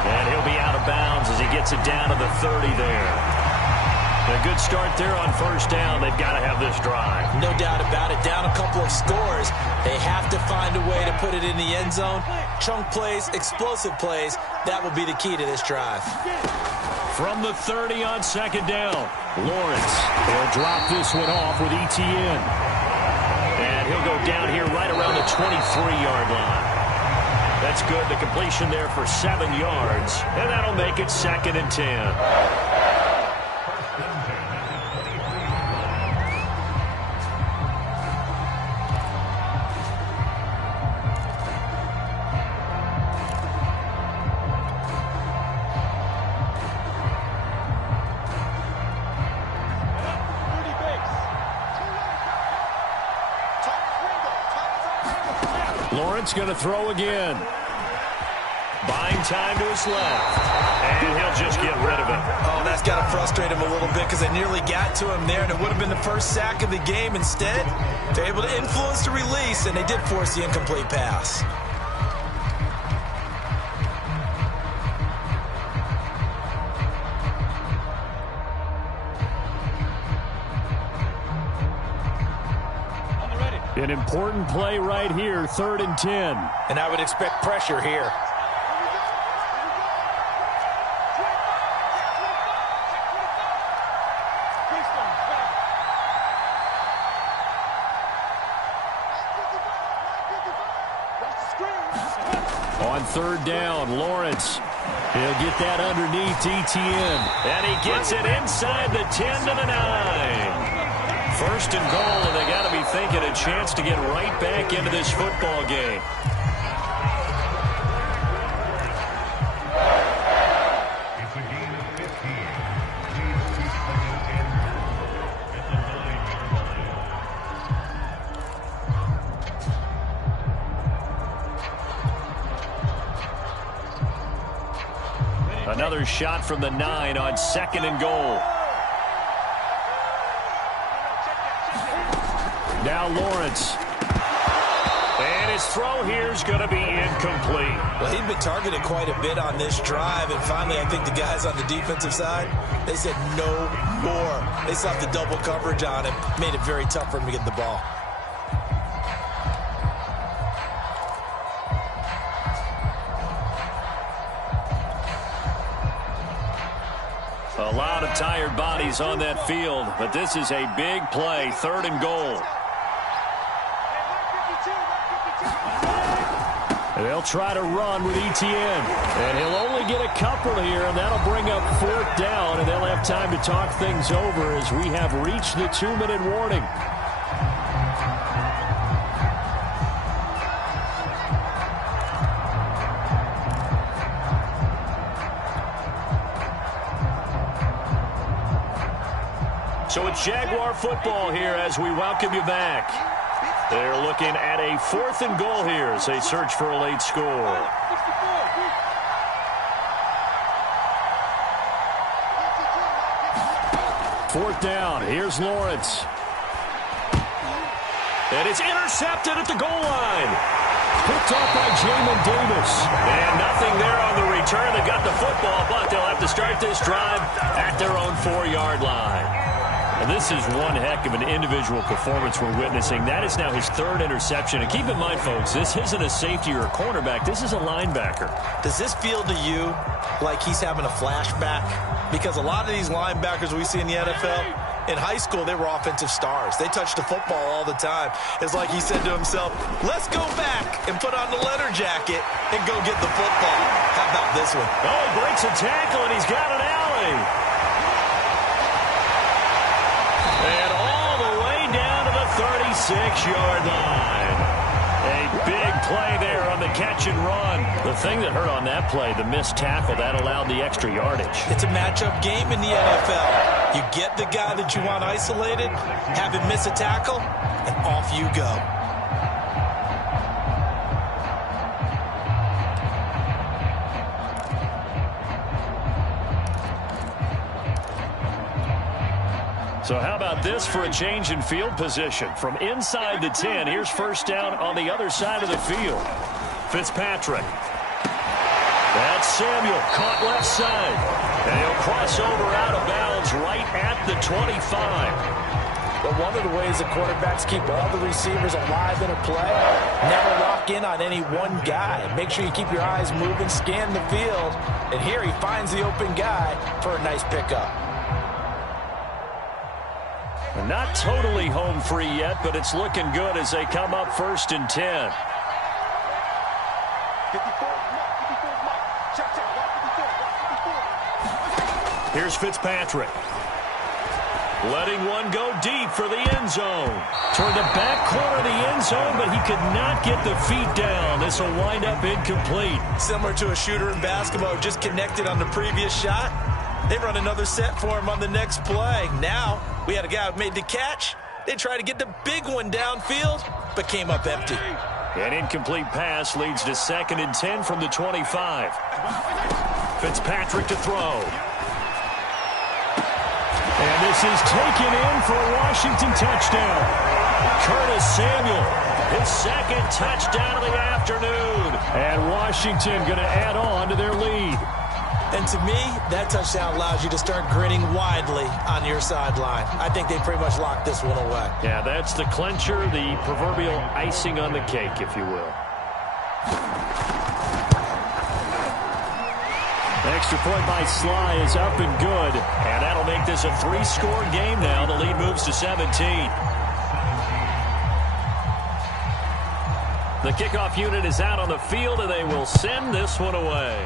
And he'll be out of bounds as he gets it down to the 30 there. A good start there on first down. They've got to have this drive. No doubt about it. Down a couple of scores. They have to find a way to put it in the end zone. Chunk plays, explosive plays. That will be the key to this drive. From the 30 on 2nd down, Lawrence. He'll drop this one off with Etienne. And he'll go down here right around the 23-yard line. That's good. The completion there for 7 yards. And that'll make it 2nd and 10. Lawrence going to throw again. Buying time to his left. And he'll just get rid of it. Oh, that's got to frustrate him a little bit, because they nearly got to him there, and it would have been the first sack of the game. Instead, they're able to influence the release, and they did force the incomplete pass. An important play right here, 3rd and 10. And I would expect pressure here. On 3rd down, Lawrence. He'll get that underneath Etienne. And he gets it inside the 10 to the 9. 1st and goal, and they got to be thinking a chance to get right back into this football game. Another shot from the 9 on 2nd and goal. Now Lawrence. And his throw here is going to be incomplete. Well, he'd been targeted quite a bit on this drive, and finally I think the guys on the defensive side, they said no more. They stopped the double coverage on him, made it very tough for him to get the ball. A lot of tired bodies on that field, but this is a big play, 3rd and goal. They'll try to run with Etienne. And he'll only get a couple here, and that'll bring up 4th down, and they'll have time to talk things over as we have reached the 2-minute warning. So it's Jaguar football here as we welcome you back. They're looking at a 4th and goal here as they search for a late score. 4th down. Here's Lawrence. And it's intercepted at the goal line. Picked off by Jamin Davis. And nothing there on the return. They got the football, but they'll have to start this drive at their own 4-yard line. And this is one heck of an individual performance we're witnessing. That is now his 3rd interception. And keep in mind, folks, this isn't a safety or a cornerback. This is a linebacker. Does this feel to you like he's having a flashback? Because a lot of these linebackers we see in the NFL, in high school, they were offensive stars. They touched the football all the time. It's like he said to himself, let's go back and put on the leather jacket and go get the football. How about this one? Oh, he breaks a tackle, and he's got an alley. And all the way down to the 36-yard line. A big play there on the catch and run. The thing that hurt on that play, the missed tackle, that allowed the extra yardage. It's a matchup game in the NFL. You get the guy that you want isolated, have him miss a tackle, and off you go. So how about this for a change in field position? From inside the 10, here's 1st down on the other side of the field. Fitzpatrick. That's Samuel, caught left side. And he'll cross over out of bounds right at the 25. But one of the ways the quarterbacks keep all the receivers alive in a play, never lock in on any one guy. Make sure you keep your eyes moving, scan the field. And here he finds the open guy for a nice pickup. Not totally home free yet, but it's looking good as they come up 1st and 10. Here's Fitzpatrick. Letting one go deep for the end zone. Toward the back corner of the end zone, but he could not get the feet down. This will wind up incomplete. Similar to a shooter in basketball, just connected on the previous shot. They run another set for him on the next play. Now, we had a guy who made the catch. They tried to get the big one downfield, but came up empty. An incomplete pass leads to 2nd and 10 from the 25. Fitzpatrick to throw. And this is taken in for a Washington touchdown. Curtis Samuel, his 2nd touchdown of the afternoon. And Washington going to add on to their lead. And to me, that touchdown allows you to start grinning widely on your sideline. I think they pretty much locked this one away. Yeah, that's the clincher, the proverbial icing on the cake, if you will. The extra point by Sly is up and good. And that'll make this a 3-score game now. The lead moves to 17. The kickoff unit is out on the field, and they will send this one away.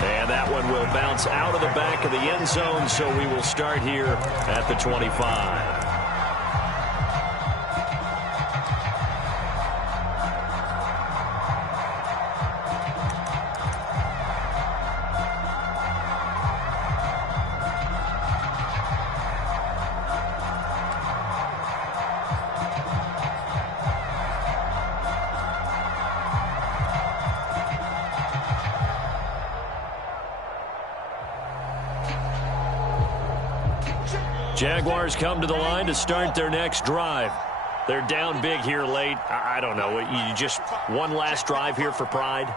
And that one will bounce out of the back of the end zone, so we will start here at the 25. Jaguars come to the line to start their next drive. They're down big here late. I don't know. You just one last drive here for pride?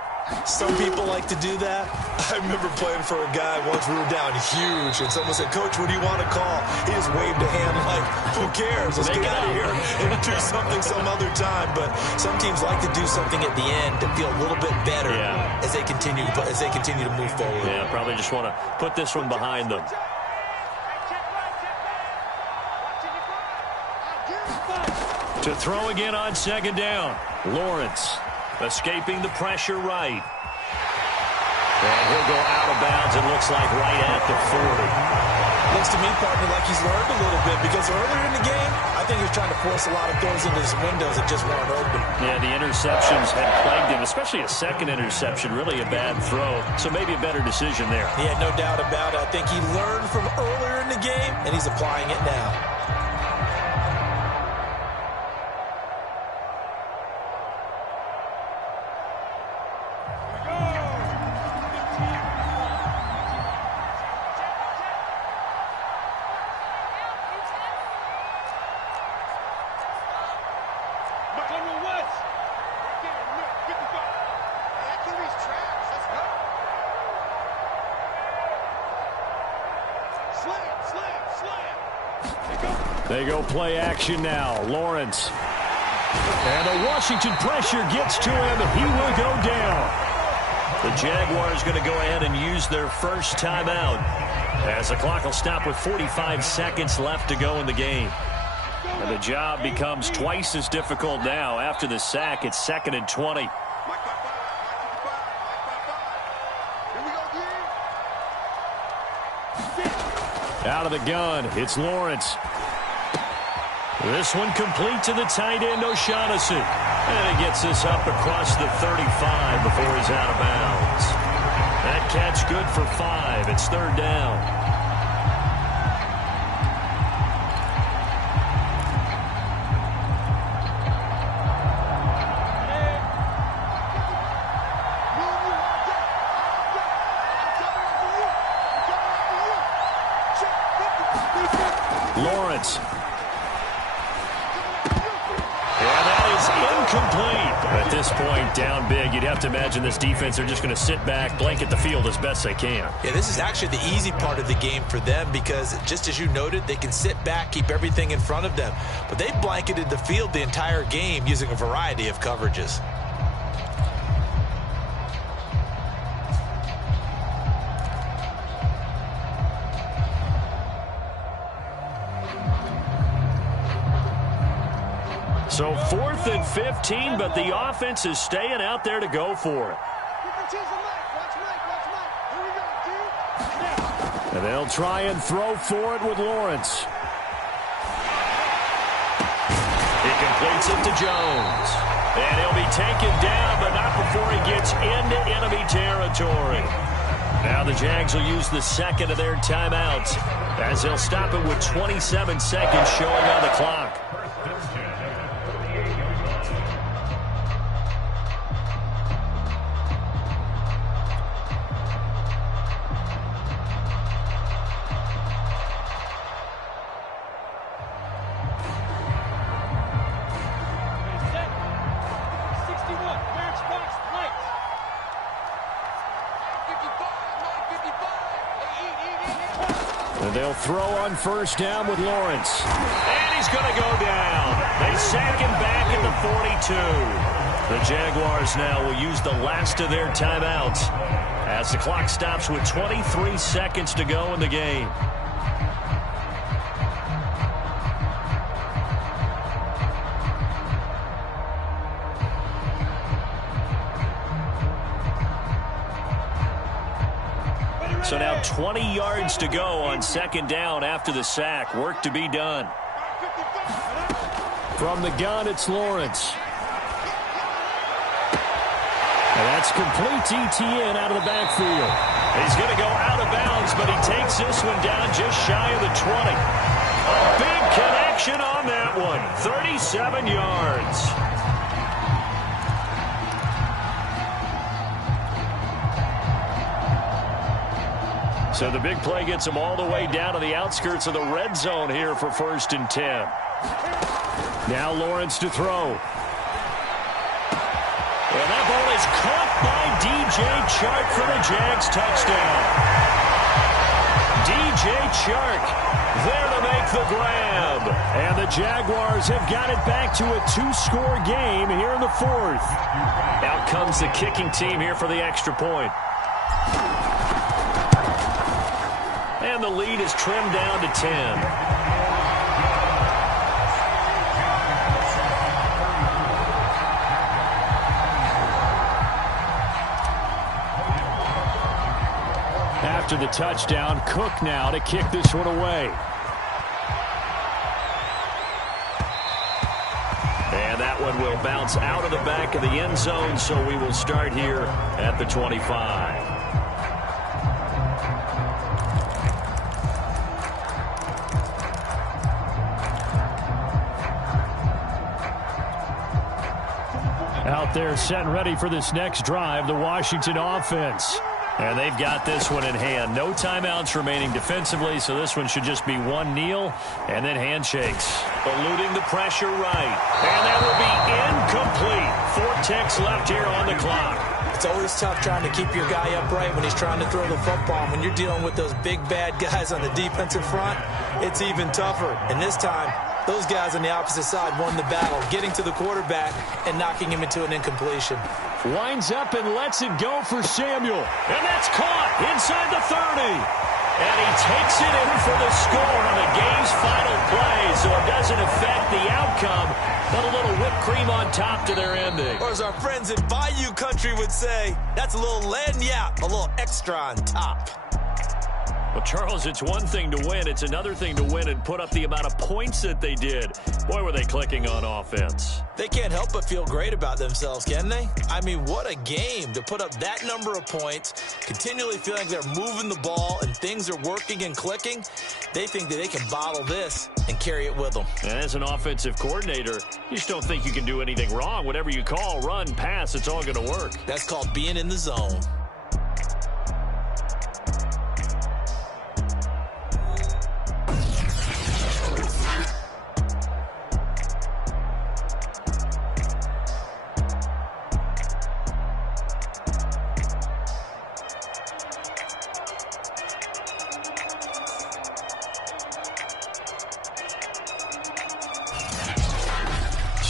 Some people like to do that. I remember playing for a guy once. We were down huge, and someone said, "Coach, what do you want to call?" He just waved a hand like, "Who cares? Let's get out of here and do something some other time." But some teams like to do something at the end to feel a little bit better as they continue to move forward. Yeah, probably just want to put this one behind them. To throw again on 2nd down. Lawrence escaping the pressure right. And he'll go out of bounds, it looks like, right at the 40. Looks to me, partner, like he's learned a little bit, because earlier in the game, I think he was trying to force a lot of throws into his windows that just weren't open. Yeah, the interceptions had plagued him, especially a 2nd interception, really a bad throw. So maybe a better decision there. Yeah, no doubt about it. I think he learned from earlier in the game, and he's applying it now. They go play action now. Lawrence. And the Washington pressure gets to him. He will go down. The Jaguars going to go ahead and use their first timeout as the clock will stop with 45 seconds left to go in the game. And the job becomes twice as difficult now. After the sack, it's 2nd and 20. Out of the gun, it's Lawrence. This one complete to the tight end, O'Shaughnessy. And he gets this up across the 35 before he's out of bounds. That catch good for 5. It's 3rd down. Lawrence. At this point, down big, you'd have to imagine this defense, they're just going to sit back, blanket the field as best they can. Yeah, this is actually the easy part of the game for them because, just as you noted, they can sit back, keep everything in front of them. But they've blanketed the field the entire game using a variety of coverages. So 4th and 15, but the offense is staying out there to go for it. And they'll try and throw for it with Lawrence. He completes it to Jones. And he'll be taken down, but not before he gets into enemy territory. Now the Jags will use the 2nd of their timeouts as they'll stop it with 27 seconds showing on the clock. And they'll throw on 1st down with Lawrence. And he's going to go down. They sack him back at the 42. The Jaguars now will use the last of their timeouts as the clock stops with 23 seconds to go in the game. So now 20 yards to go on 2nd down after the sack. Work to be done. From the gun, it's Lawrence. And that's complete to Etienne out of the backfield. He's going to go out of bounds, but he takes this one down just shy of the 20. A big connection on that one. 37 yards. So the big play gets him all the way down to the outskirts of the red zone here for 1st and 10. Now Lawrence to throw. And that ball is caught by DJ Chark for the Jags touchdown. DJ Chark there to make the grab. And the Jaguars have got it back to a 2-score game here in the 4th. Out comes the kicking team here for the extra point. And the lead is trimmed down to 10. After the touchdown, Cook now to kick this one away. And that one will bounce out of the back of the end zone, so we will start here at the 25. Out there set and ready for this next drive, the Washington offense. And they've got this one in hand. No timeouts remaining defensively, so this one should just be one kneel and then handshakes. Eluding the pressure right. And that will be incomplete. 4 ticks left here on the clock. It's always tough trying to keep your guy upright when he's trying to throw the football. And when you're dealing with those big, bad guys on the defensive front, it's even tougher. And this time, those guys on the opposite side won the battle, getting to the quarterback and knocking him into an incompletion. Winds up and lets it go for Samuel. And that's caught inside the 30. And he takes it in for the score on the game's final play, so it doesn't affect the outcome, but a little whipped cream on top to their ending. Or as our friends in Bayou Country would say, that's a little lagniappe, a little extra on top. Well, Charles, it's one thing to win. It's another thing to win and put up the amount of points that they did. Boy, were they clicking on offense. They can't help but feel great about themselves, can they? I mean, what a game to put up that number of points, continually feeling like they're moving the ball and things are working and clicking. They think that they can bottle this and carry it with them. And as an offensive coordinator, you just don't think you can do anything wrong. Whatever you call, run, pass, it's all going to work. That's called being in the zone.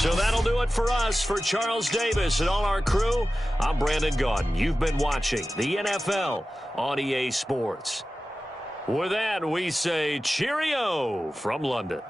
So that'll do it for us. For Charles Davis and all our crew, I'm Brandon Gaudin. You've been watching the NFL on EA Sports. With that, we say cheerio from London.